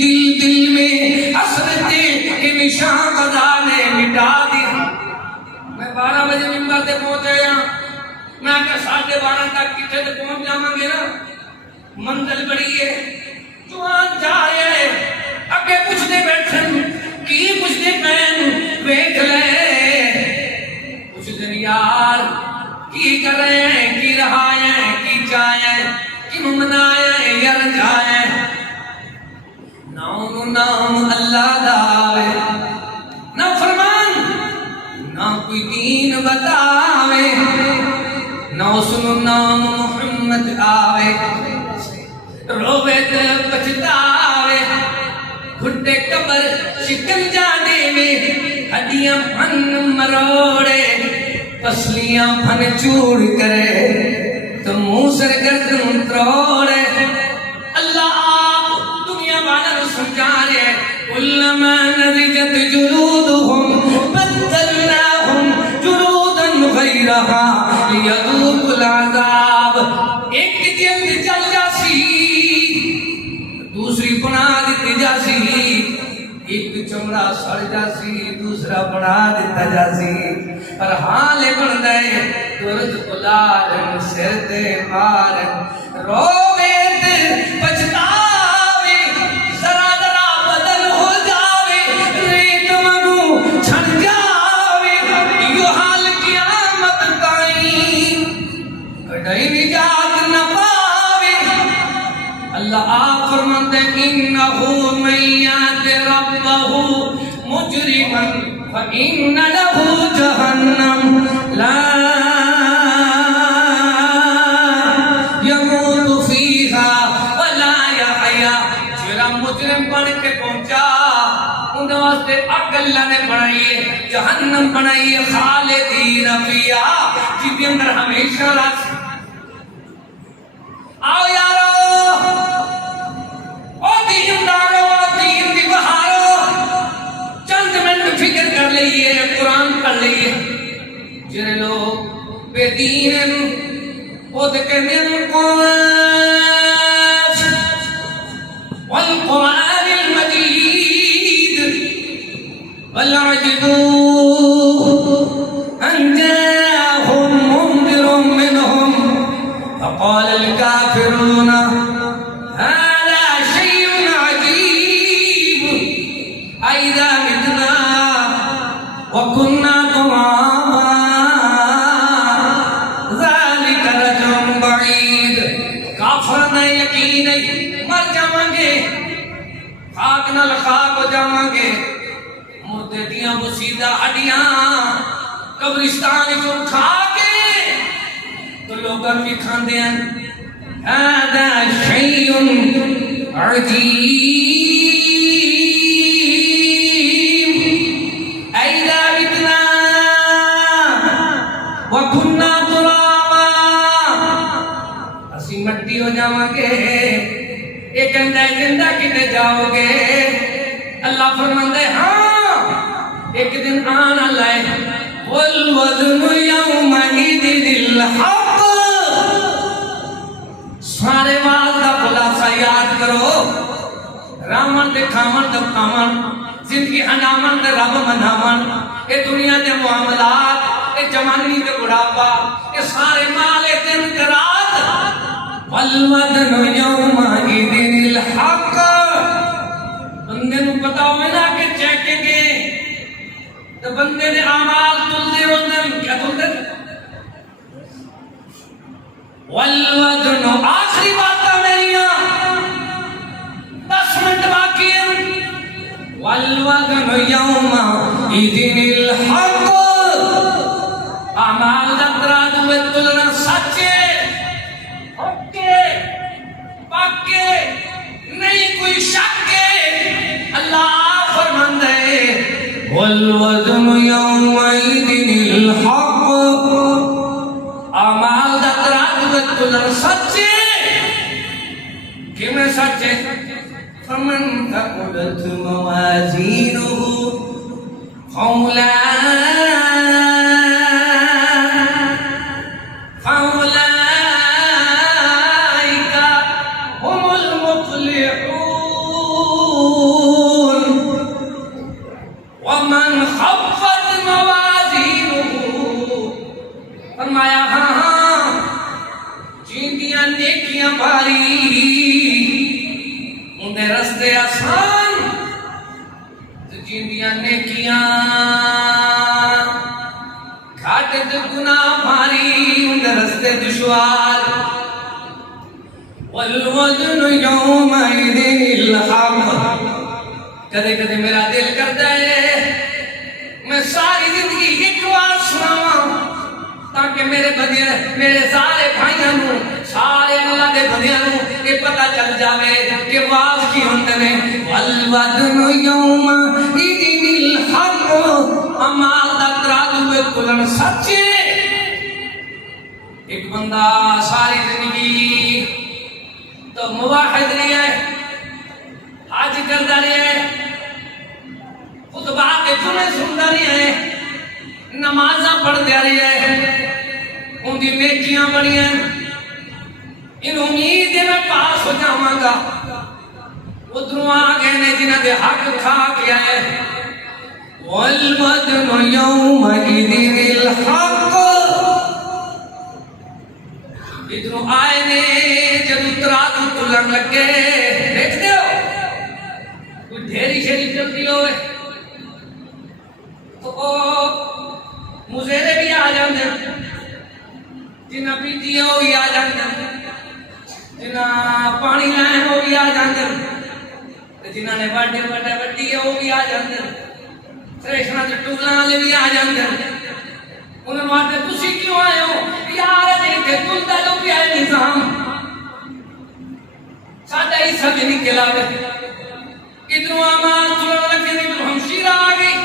دل میں حسرتیں کہ نشان خدا نے مٹا دی میں 12 بجے منبر تے پہنچے ہاں میں کہ 12:30 تک کتے تے پہنچ جاواں گے نا منزل بڑی ہے جوان جا رہے ہیں اگے پوچھتے بیٹھن کی پوچھتے پین ویکھ لے یار کی کر رہے ہیں کی رہا ہے کی چاہے کی منائے ہیں یا رجائے نام اللہ داوے نہ فرمان نہ کوئی دین بتاوے نہ سنو نام محمد آوے روے تے پچھتاوے گھٹے قبر شکن جانے میں ہڈیاں پھن مروڑے پسلیاں پھن چوڑ کرے تو منہ سر گردن تروڑے اللہ آپ دنیا والا نو سمجھا رہے کلما نضجت جلودہم بدلناہم جلودا غیرہا لیذوقوا العذاب ایک جلد جل جاسی دوسری بنا دیتی جاسی ایک چمڑا سڑ جاسی دوسرا بنا دیتا جاسی پر حال بن دے درد کلارن سر دے مارن روے تے پچھتاوے ذرا ذرا بدل ہو جاوے ریت منو چھڑ جاوے یو حال قیامت تائیں کڑائی نجات نہ پاوے اللہ آپ فرماتے انہو من یاد ربہ مجرمن فَإِنَّ لَهُ جَهَنَّمْ لَا يَمُوتُ فِيهَا وَلَا يَحْيَا جڑا مجرم بن کے پہنچا ان واسطے اگ اللہ نے بنائی ہے جہنم بنائی ہے خالدین فیہا جس کے اندر ہمیشہ رہے آؤ یارو او دین دارو دین دی بہارو چند منٹ فکر کر لئیے قرآن پڑھ لئیے جنہیں لوگ بے دین وہ کہنے والقرآن المجید والعجبوا أن جاءهم منذر منهم فقال الكافرون هذا شيء عجيب أئذا متنا وكنا ترابا ذلك رجل بعيد کافر نے یقین مر جاواں گے خاک نال خاک ہو جاواں گے مردے دیاں بسیدہ ہڈیاں قبرستان کو کھا کے تو لوگاں بھی کھاندے ہیں هذا شيء عظیم اذا متنا وكنا ترابا اسی مٹی ہو جاواں گے یہ کہندا ہے زندہ کتے جاؤ گے اللہ فرماندا ہے ہاں ایک دن آنا لائے والوزن یومئذ الحق سارے بات کا خلاصہ یاد کرو رامن دے کھامن دے کھامن زندگی ہنامن دے رب منامن اے دنیا دے معاملات اے جوانی دے بڑھاپا اے سارے مال اے دن دے رات والوزن یومئذ الحق بندے نو پتا ہوئے نا کہ چیکیں گے تو بندے نے اعمال تلدے ہوندے کیا تلدے والوزن آخری باتاں میریاں 10 منٹ باقی ہیں والوزن یومئذ الحق اعمال دا ترازو میں تلنا سچے اوکے پاکے نہیں کوئی شک ہے اللہ فرماندا ہے والوزن یومئذ الحق اعمال دا ترازو میں تلنا سچے کیوں سچے فمن ثقلت موازینہ فأولئك هم المفلحون ومن خفت موازینہ فرمایا ہاں جیندیاں نیکیاں بھاری اندے رستے آسان تو جیندیاں نیکیاں گھاٹے تو گناہ بھاری اندے رستے دشوار والوزن یومئذ الحق کدے کدے میرا دل کرتا ہے میں ساری زندگی ایک بار سناواں تاکہ میرے بدیاں میرے سارے بھائیاں نو سارے اللہ دے بندیاں نو یہ پتہ چل جاوے کہ واز کی ہوندے نے والوزن یومئذ الحق اعمال دا ترازو میں تلن سچے ایک بندہ ساری زندگی تو موحد نہیں ہے حج کرتا نہیں ہے خطبہ کے جمعے سنتا نہیں ہے نمازاں پڑھتا رہی ہے ان کی نیکیاں بڑی ہیں ان امید ہے میں پاس ہو جاواں گا ادھروں آ گئے نے جنہاں دے حق کھا کے آئے والوزن یومئذ الحق ادھروں آئے نے جدو ترازو تلن لگے دیکھ دے ہو کوئی ڈھیری شیری چلتی ہوئے تو مزیرے بھی آ جاندے جنہاں پیتی ہو بھی آ جاندے جنہاں پانی لائے ہو بھی آ جاندے جنہاں نے بڑے بڑے بڑی ہے وہ بھی آ جاندے تریشنا تے ٹولاں والے بھی آ جاندے انہوں نے آتے تسی کیوں آئے ہو یار دیکھے تلتا جو بھی آئے نظام سادہ ہی سب نکلا دے ادھروں آمال تلن لگے نہیں ہم شیرہ آ گئی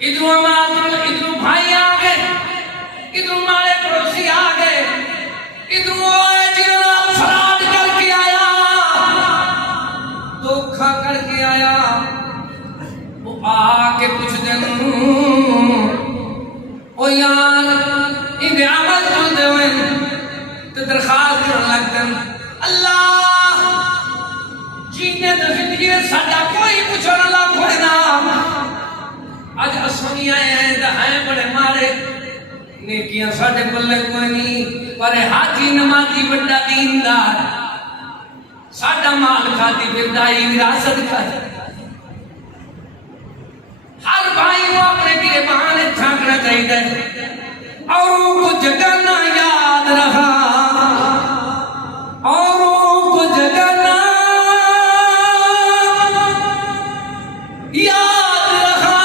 ادھروں آمال تلن ادھروں بھائی آ گئے ادھروں مارے پڑوسی آ گئے ادھروں آئے جنہاں فراڈ کر کے آیا دھوکھا کر کے آیا وہ آ کے پوچھ دیں او یار ان دے عمل کل دے ہوئے تو درخواست کرنے لگ دیں اللہ جینے تو زندگی میں ساڑھا کوئی پوچھونا اللہ کوئی نام آج اسونی آئے ہیں دہائیں بڑے مارے نیکیاں ساڑھے پلے کوئی نہیں پر حاجی نمازی بڑا دیندار ساڑھا مال کھاتی بردائی وراثت کھاتی ہر بھائی کو اپنے گرے بہانے چھانکنا چاہیے اوروں کو جگہ نہ یاد رہا اوروں کو جگہ نہ یاد رہا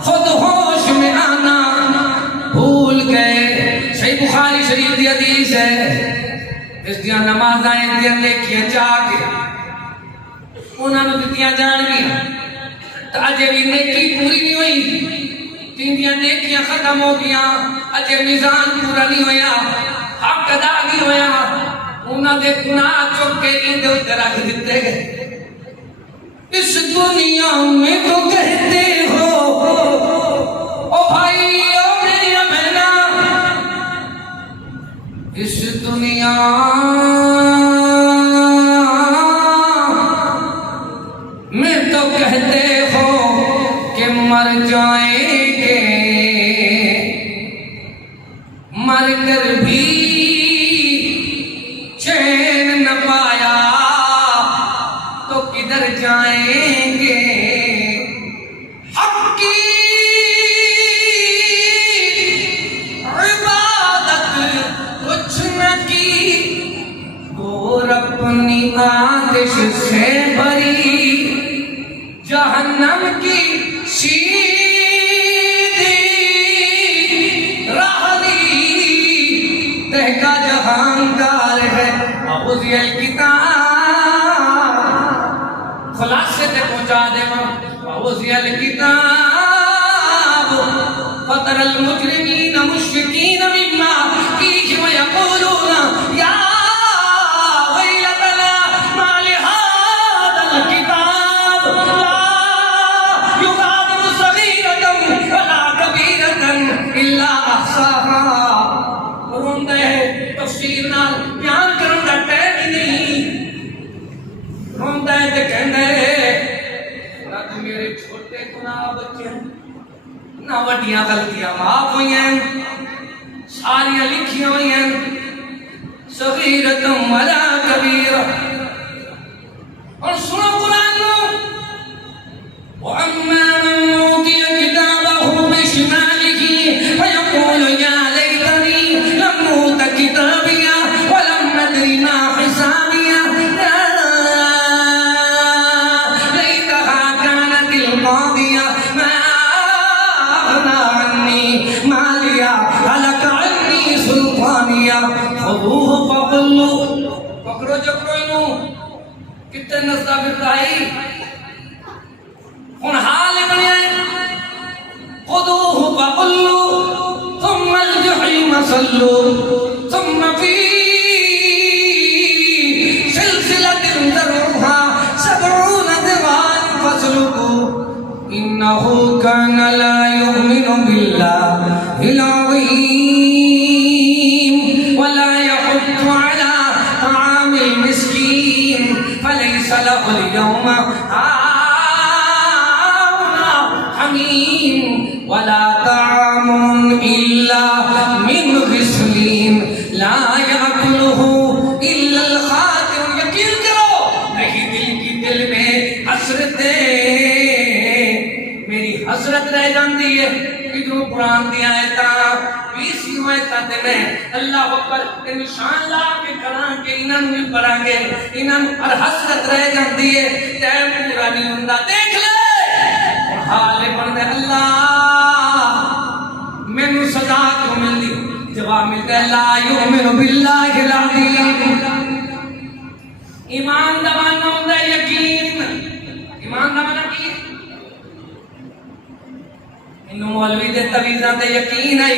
خود ہوش میں آنا بھول گئے صحیح بخاری شریف دی حدیث ہے اس دیا نمازاں دیا نیکیاں چاہ کے انہاں نوں دتیاں جان گیا تو اجے بھی نیکی پوری نہیں ہوئی، تین دیا نیکیاں ختم ہو گیا، اجے میزان پورا نہیں ہویا، حق ادا نہیں ہویا، انہاں دے گناہ چک کے اندے اتر رکھ دیتے گئے۔ اس دنیا میں تو کہتے ہو او بھائی او میری بہنا، اس دنیا میں تو کہتے ہو کہ مر جائیں گے، مر کر بھی چین نہ پایا تو کدھر جائیں گے۔ حق کی عبادت کچھ نہ کی، اور اپنی آتش سے بھری جہنم کی سیدھی راہ لی، تہکا جہانگار ہے اغزی الکتاب، خلاصے تے پہنچا دے ماں اغزی الکتاب، فَتَرَ الْمُجْرِمِينَ مُشْفِقِينَ مِمَّا فِيهِ وَيَقُولُونَ يَا وَيْلَتَنَا مَا لِهَذَا الْكِتَابِ لَا يُغَادِرُ صَغِيرَةً وَلَا كَبِيرَةً إِلَّا أَحْصَاهَا۔ روندہ ہے تفسیر نال بیان کرن دا ٹائم ہی نہیں، روندہ ہے تے کہندے رب میرے چھوٹے گناہ بچے نہ وڈیاں غلطیاں معاف ہوئی ہیں، ساریاں لکھی ہوئی ہیں، صغیرۃ ولا کبیرہ۔ اور سنو قرآن کو، وَأَمَّا مَنْ أُوتِيَ كِتَابَهُ بِشِمَالِهِ فَيَقُولُ يَا لَيْتَنِي لَمْ أُوتَ كِتَابِيَهْ وَلَمْ أَدْرِ مَا حِسَابِيَهْ يَا لَيْتَهَا كَانَتِ الْقَاضِيَةَ مَا أَغْنَىٰ عَنِّي مَالِيَهْ هَلَكَ عَنِّي سُلْطَانِيَهْ خُذُوهُ فَغُلُّوهُ۔ پکڑو جکڑو انہوں کتنے نزدہ بردائی ان حال بنیا ہے، خُذُوهُ فَغُلُّوهُ ثُمَّ الْجَحِيمَ صَلُّوهُ ثُمَّ فِي سِلْسِلَةٍ ذَرْعُهَا 70 ذِرَاعًا فَاسْلُكُوهُ إِنَّهُ كَانَ لَا يُؤْمِنُ بِاللَّهِ الْعَظِيمِ وَلَا يَحُضُّ عَلَىٰ طَعَامِ الْمِسْكِينِ فَلَيْسَ لَهُ الْيَوْمَ هَاهُنَا حَمِيمٌ وَلَا طَعَامٌ إِلَّا مِنْ غِسْلِينٍ لَا يَأْكُلُهُ إِلَّا الْخَاطِئُونَ۔ یقین کرو نہیں دل کی دل میں حسرتیں میری حسرت رہ جاندی ہے، ادھر قرآن دی آیتاں 20 آیتاں دے میں اللہ اکبر نشان لا کے کراں کے انہاں نوں بھی پڑھاں گے، انہاں نوں ہر حسرت رہ جاندی ہے، ٹائم پورا نہیں ہوندا۔ دیکھ لے حال بن اللہ مینوں سزا کیوں ملدی؟ جواب ملتا ہے لا یؤمن باللہ العظیم۔ ایمان دا معنی ہوندا ہے یقین، ایمان دا معنی کی ہے؟ انہوں مولوی دے تویزاں تے یقین ہے،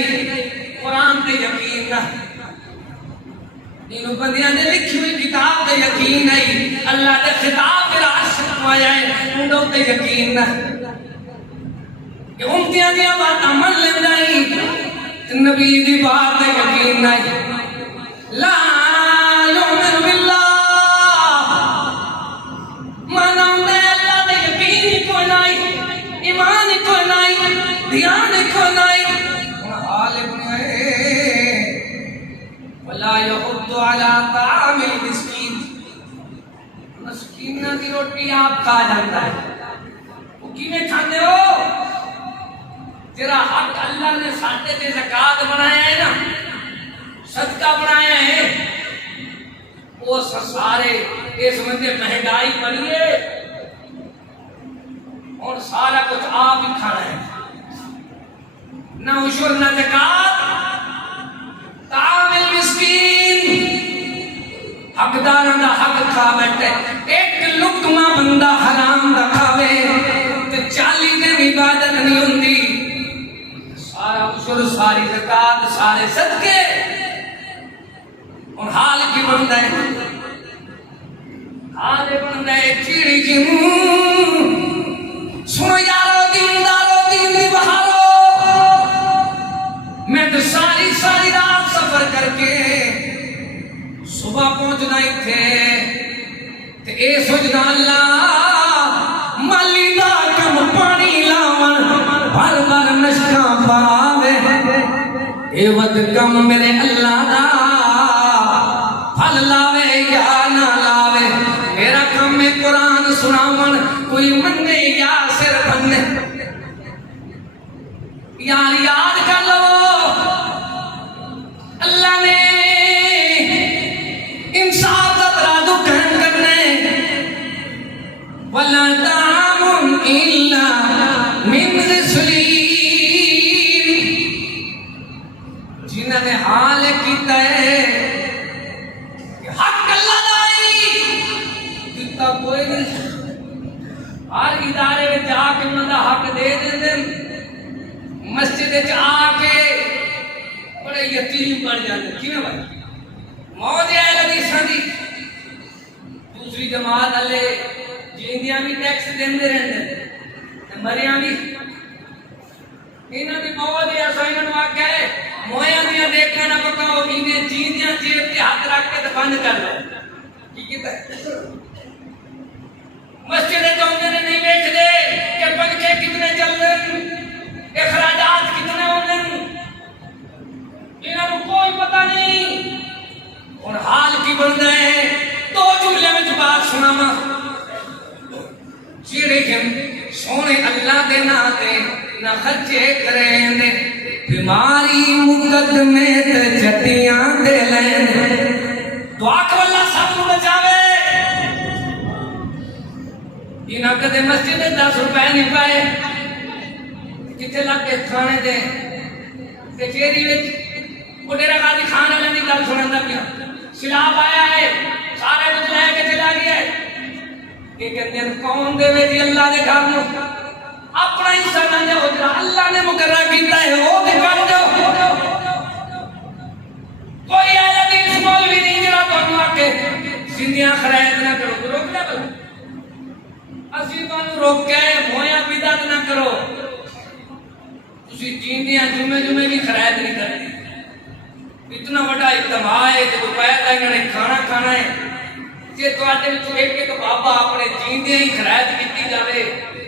قرآن تے یقین نہ، انہوں بندیاں دے لکھی ہوئی کتاب تے یقین ہے، اللہ دے خطاب تے عاشق آیا ہے انہوں تے یقین نہ، کہ امتیاں دیا بات عمل لیندہ ہی نبی دی بات تے یقین نہ، لا یؤمن باللہ مانا ہوندہ ہے اللہ دے یقین ہی کوئی نہیں، ایمان ہی کوئی نہیں، دھیان ہی کوئی نہیں، حال بنے وَلَا يَحُضُّ عَلَىٰ طَعَامِ الْمِسْكِينِ۔ مسکین کی روٹی آپ کھا جاتا ہے، وہ کیویں کھاندے ہو؟ تیرا حق اللہ نے ساٹھے تے زکاة بنایا ہے نا، صدقہ بنایا ہے، وہ سارے اس مندے مہنگائی بڑی ہے اور سارا کچھ آپ ہی کھانا ہے، نہ عشر نہ زکاة۔ طعام المسکین حقداراں دا حق کھا بیٹھے ایک لقمہ بندہ حرام دا کھاوے تے 40 دن عبادت نہیں ہوندی سارا عشر ساری زکات سارے صدقے اور حال کی بندا ہے حال بندا ہے چیڑی جی سنو یارو دیندارو دین دی بہارو میں تو ساری رات سفر کر کے صبح پہنچنا ہی تھے تے اے سجدہ اللہ مالی دا کم پانی لاون بھر نشکاں پاوے اے ود کم میرے اللہ دا پھل لاوے یا نہ لاوے میرا کم ہے قرآن سناون کوئی مننے یا سر بننے یار یاد کر لو اللہ نے انصاف کا ترازو قائم کرنے وَلَا طَعَامٌ إِلَّا مِنْ غِسْلِينٍ جنہوں نے حال کیتا ہے کہ حق اللہ دائی جتا کوئی نہیں ہر ادارے میں جا کے انہوں نے حق دے دیں مسجد آ کے بڑے یتیم بن جاتے کیوں بھائی موت ہے حدیثاں دی دوسری جماعت والے جیندیاں بھی ٹیکس دیندے رہندے تے مریاں بھی انہاں دی موت ہے اساں انہاں نوں آکھیا ہے مویاں دیاں دیکھاں نہ پکاؤ انہیں جیندیاں جیب تے ہاتھ رکھ کے تے بند کر لو کی کیتا مسجد جاندے نے نہیں ویکھدے کہ پنکھے کتنے چل رہے اخراجات کتنے ہوندے انہاں نوں کوئی پتہ نہیں اور حال کی بندا ہے دو جملے وچ بات سناواں جڑے جن سونے اللہ دے نام تے نہ خرچے کریں دے بیماری مقدمے تے چٹیاں دے لین دعا کرو اللہ سب نوں بچاوے انہاں کدے مسجد 10 روپے نہیں پائے کتے لگ کے کھانے دے کچہری وچ وہ ڈیرا غازی خان والے دی گل سنندا پیا سلاب آیا ہے سارے کچھ لے کے چلا گیا ہے کہ کہتے ہیں کون دے وے جی اللہ دے گھر نو اپنا حصہ نہ دے ہو اللہ نے مقرر کیتا ہے او دے کر دو کوئی اہل حدیث مولوی نہیں جڑا تانوں آ کے زندیاں خرید نہ کرو روک لے بل اسی تانوں روک کے مویا بدعت نہ کرو تسی جیندیاں جمعے بھی خرید نہیں کرتے اتنا بڑا اجتماع ہے کہ دوپہر کا انہوں نے کھانا کھانا ہے جی تواڈے وچوں ایک بابا اپنے جیندے ہی خرید کیتی جاوے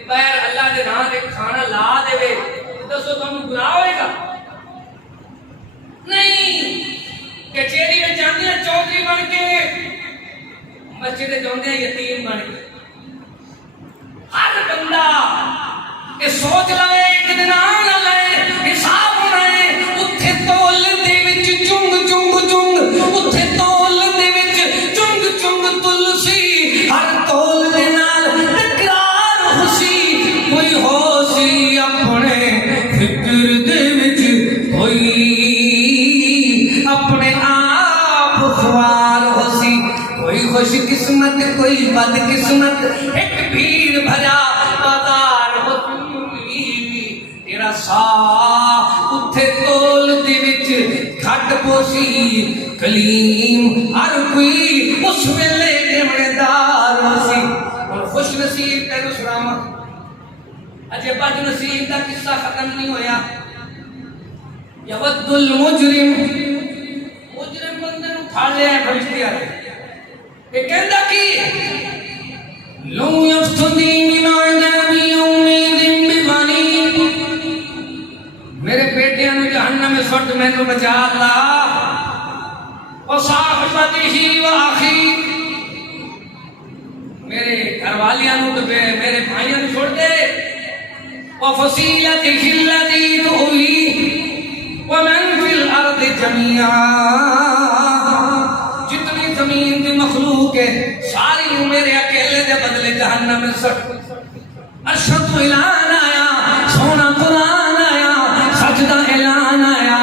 بغیر اللہ دے نام تے کھانا لا دے دسو تانوں گناہ ہوئے گا نہیں کچہری وچ جاندے چوکری بن کے مسجد جاندے یتیم بن کے ہر بندہ یہ سوچ لے ایک دن آنا لے حساب ہونا ہے اتھے تول دے وچ چنگ چنگ چنگ اتھے تول دے وچ چنگ چنگ تلسی ہر تول دے نال تکرار ہوسی کوئی ہوسی اپنے فکر دے وچ کوئی اپنے آپ خوار ہوسی کوئی خوش قسمت کوئی بد قسمت ایک بھیڑ بھرا بازار ہوتی تیرا سا اتھے تول دے وچ کھٹ پوسی کلیم ہر کوئی اس ویلے جمنے دار ہوسی اور خوش نصیب تینوں سناواں اجے بد نصیب دا قصہ ختم نہیں ہویا یود المجرم مجرم بندے نوں پھڑ لیا فرشتے والے یہ کہندا کی لو یفتدی من عذاب یوم ببنی میرے بیٹیاں نوں جہنم میں سٹ مینوں بچا اللہ وصاحبتہ واخی میرے گھر والیاں نوں تے میرے بھائیاں نوں چھوڑ دے وفصیلتہ التی تؤوی ومن فی الارض جميعا جتنی زمین دی مخلوق ہے ساری میرے اکیلے دے بدلے جہنم میں سٹ ارشد اعلان آیا سونا قرآن آیا سجدہ اعلان آیا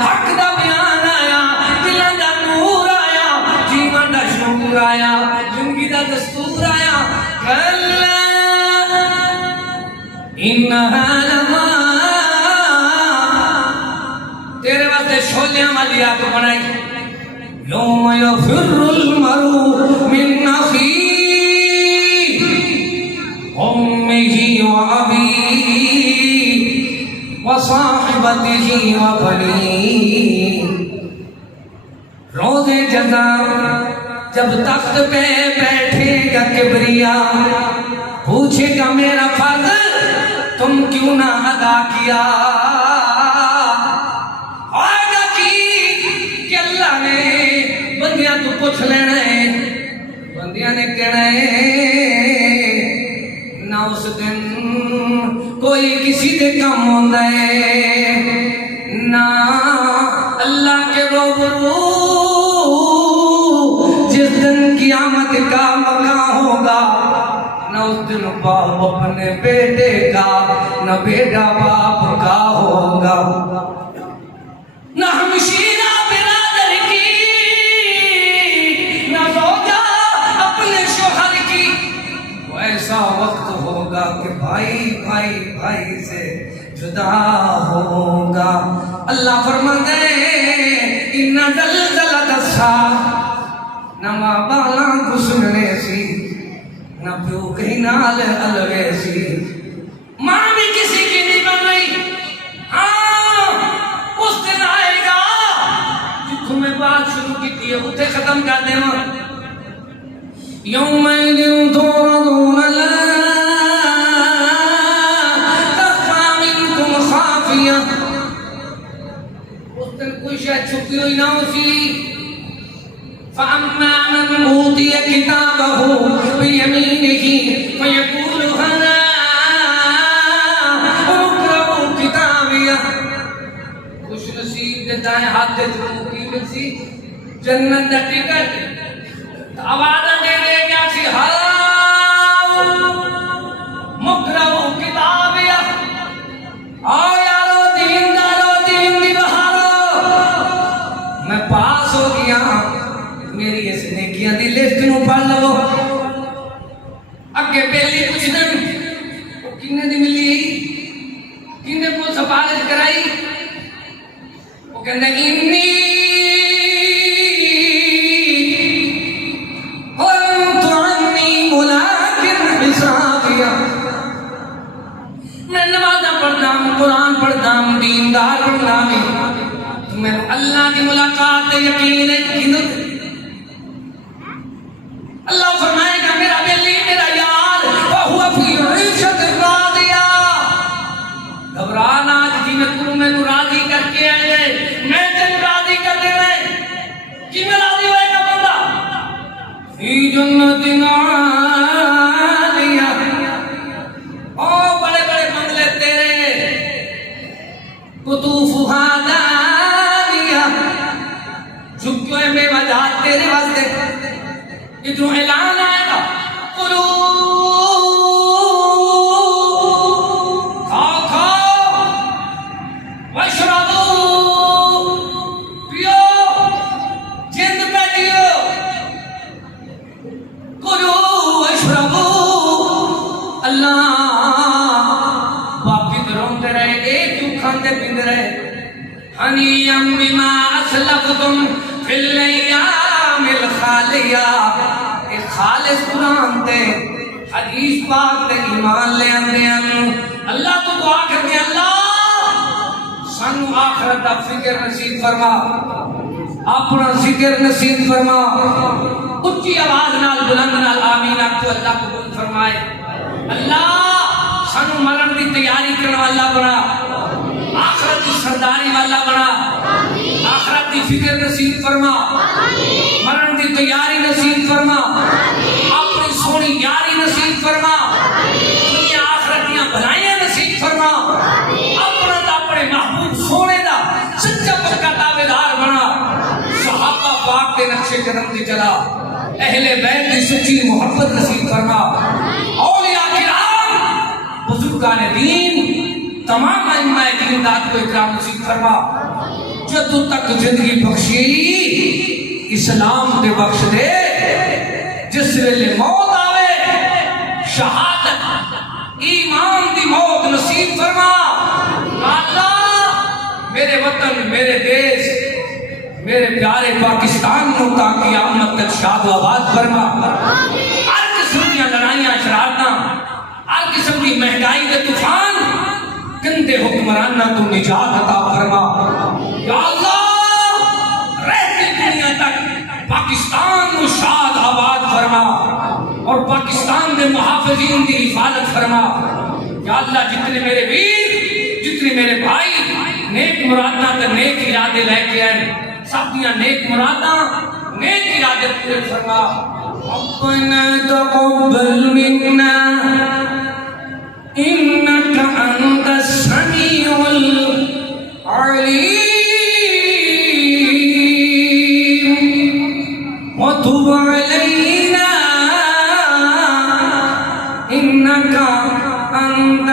حق دا بیان آیا دلوں دا نور آیا جیون دا شعور آیا زندگی دا دستور آیا کلا انہا لما تیرے واسطے شولیاں والی آگ بنائی یوم یفر المرء من اخیہ امہ وابیہ وصاحبتہ وبنیہ روز جزا جب تخت پہ بیٹھے گا کبریا پوچھے گا میرا فرض تم کیوں نہ ادا کیا آئے گا کہ اللہ نے بندیاں تو پوچھ لینا ہے بندیاں نے کہنا ہے نہ اس دن کوئی کسی دے کم ہوندہ ہے نہ اللہ کے روبرو جس دن قیامت کا مقام ہوگا نہ اس دن باپ اپنے بیٹے کا نہ بیٹا باپ کا ہوگا نہ ہمشیرہ برادر کی نہ زوجہ اپنے شوہر کی وہ ایسا وقت ہوگا کہ بھائی بھائی بھائی سے جدا ہوگا اللہ فرماتے ہیں ان زلزلۃ الساعہ نہ ماں بالا کو سننے سی نہ پیو کہیں نال الوے سی ماں بھی کسی کی نہیں بن رہی ہاں اس دن آئے گا جتوں میں بات شروع کی تھی اتنے ختم کر دیں یومئذ تعرضون لا تخفى منكم خافیہ اس دن کوئی شاید چھپی ہوئی نہ ہو سی فَأَمَّا مَنْ أُوتِيَ كِتَابَهُ بِيَمِينِهِ فَيَقُولُ هَانِئًا اقْرَءُوا كِتَابِيَهْ خوش نصیب دے دائیں ہاتھ دے جو کی ملسی جنت دا ٹکٹ آواز دے دے گیا سی ہاؤ مقرؤ کتابیہ آؤ یارو دین دارو دین دی بہارو میں پاس ہو گیا میری اس نیکیاں دی لسٹ نو پڑھ لو اگے پہلی کچھ دن وہ کنے دی ملی کنے کو سفارش کرائی وہ کہندے انی قلت عنی ملاکن حسابیہ میں نمازہ پڑھتا ہوں قرآن پڑھتا ہوں دیندار پڑھتا ہوں میں اللہ کی ملاقات یقین ہے اللہ فرمائے گا میرا بیلی میرا یار وَهُوَ فِي عِيشَةٍ رَاضِيَةٍ گھبرانا جی میں تم میں نو راضی کر کے آئے میں تم راضی کر دے رہے کی میں راضی ہوئے گا بندہ فِي جَنَّةٍ عَالِيَةٍ او بڑے بڑے بنگلے تیرے قطوفُهَا دَانِيَةٌ جھکیوں میں وجہات تیرے واسطے ادھر اعلان آئے گا کلو کھاؤ کھاؤ واشربو پیو جند پہ جیو کلو واشربو اللہ باقی دروندے رہے ایک کیوں کھاندے پیندے رہے حنیم بما اسلفتم فی الایام الخالیہ خالص قرآن تے حدیث پاک تے ایمان لے آندے ہیں اللہ تو دعا کرتے اللہ سانو آخرت دا فکر نصیب فرما اپنا ذکر نصیب فرما اچھی آواز نال بلند نال آمین آپ کو اللہ قبول فرمائے اللہ سانو مرن دی تیاری کرنے والا بنا آخرت دی سرداری والا بنا آخرت دی فکر نصیب فرما مرن دی تیاری نصیب فرما اپنی سونی یاری نصیب فرما دنیا آخرتیاں بھلائیاں نصیب فرما اپنا دا اپنے محبوب سونے دا سچا پکا تابعدار بنا صحابہ پاک کے نقش قدم دی چلا اہل بیت دی سچی محبت نصیب فرما اولیاء کرام بزرگان دین تمام ائمہ دین داد کو اکرام نصیب فرما جو تو تک زندگی بخشی اسلام دے بخش دے جس ویلے موت آوے شہادت ایمان دی موت نصیب فرما یا اللہ میرے وطن میرے دیش میرے پیارے پاکستان کو تا قیامت تک شاد و آباد فرما ہر قسم کی لڑائیاں شرارتاں ہر قسم کی مہنگائی دے طوفان گندے حکمرانہ تو نجات عطا فرما یا اللہ رہتے دنیا تک پاکستان کو شاد آباد فرما اور پاکستان دے محافظین دی حفاظت فرما یا اللہ جتنے میرے ویر جتنے میرے بھائی نیک مراداں تے نیک ارادے لے کے آئے سب دیاں نیک مراداں نیک ارادے پورے فرما ربنا تقبل منا انك انت السميع العليم وتب علينا انك انت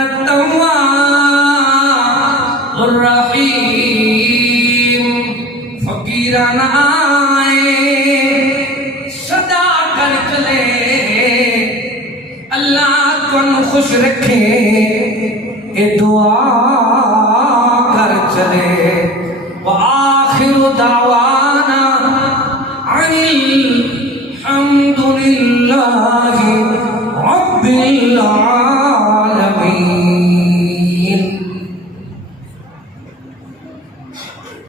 التواب الرحيم فقیران آئے صدا کر چلے اللہ تم خوش رکھے اے دعا کر چلے وآخر دعوانا عن الحمد للہ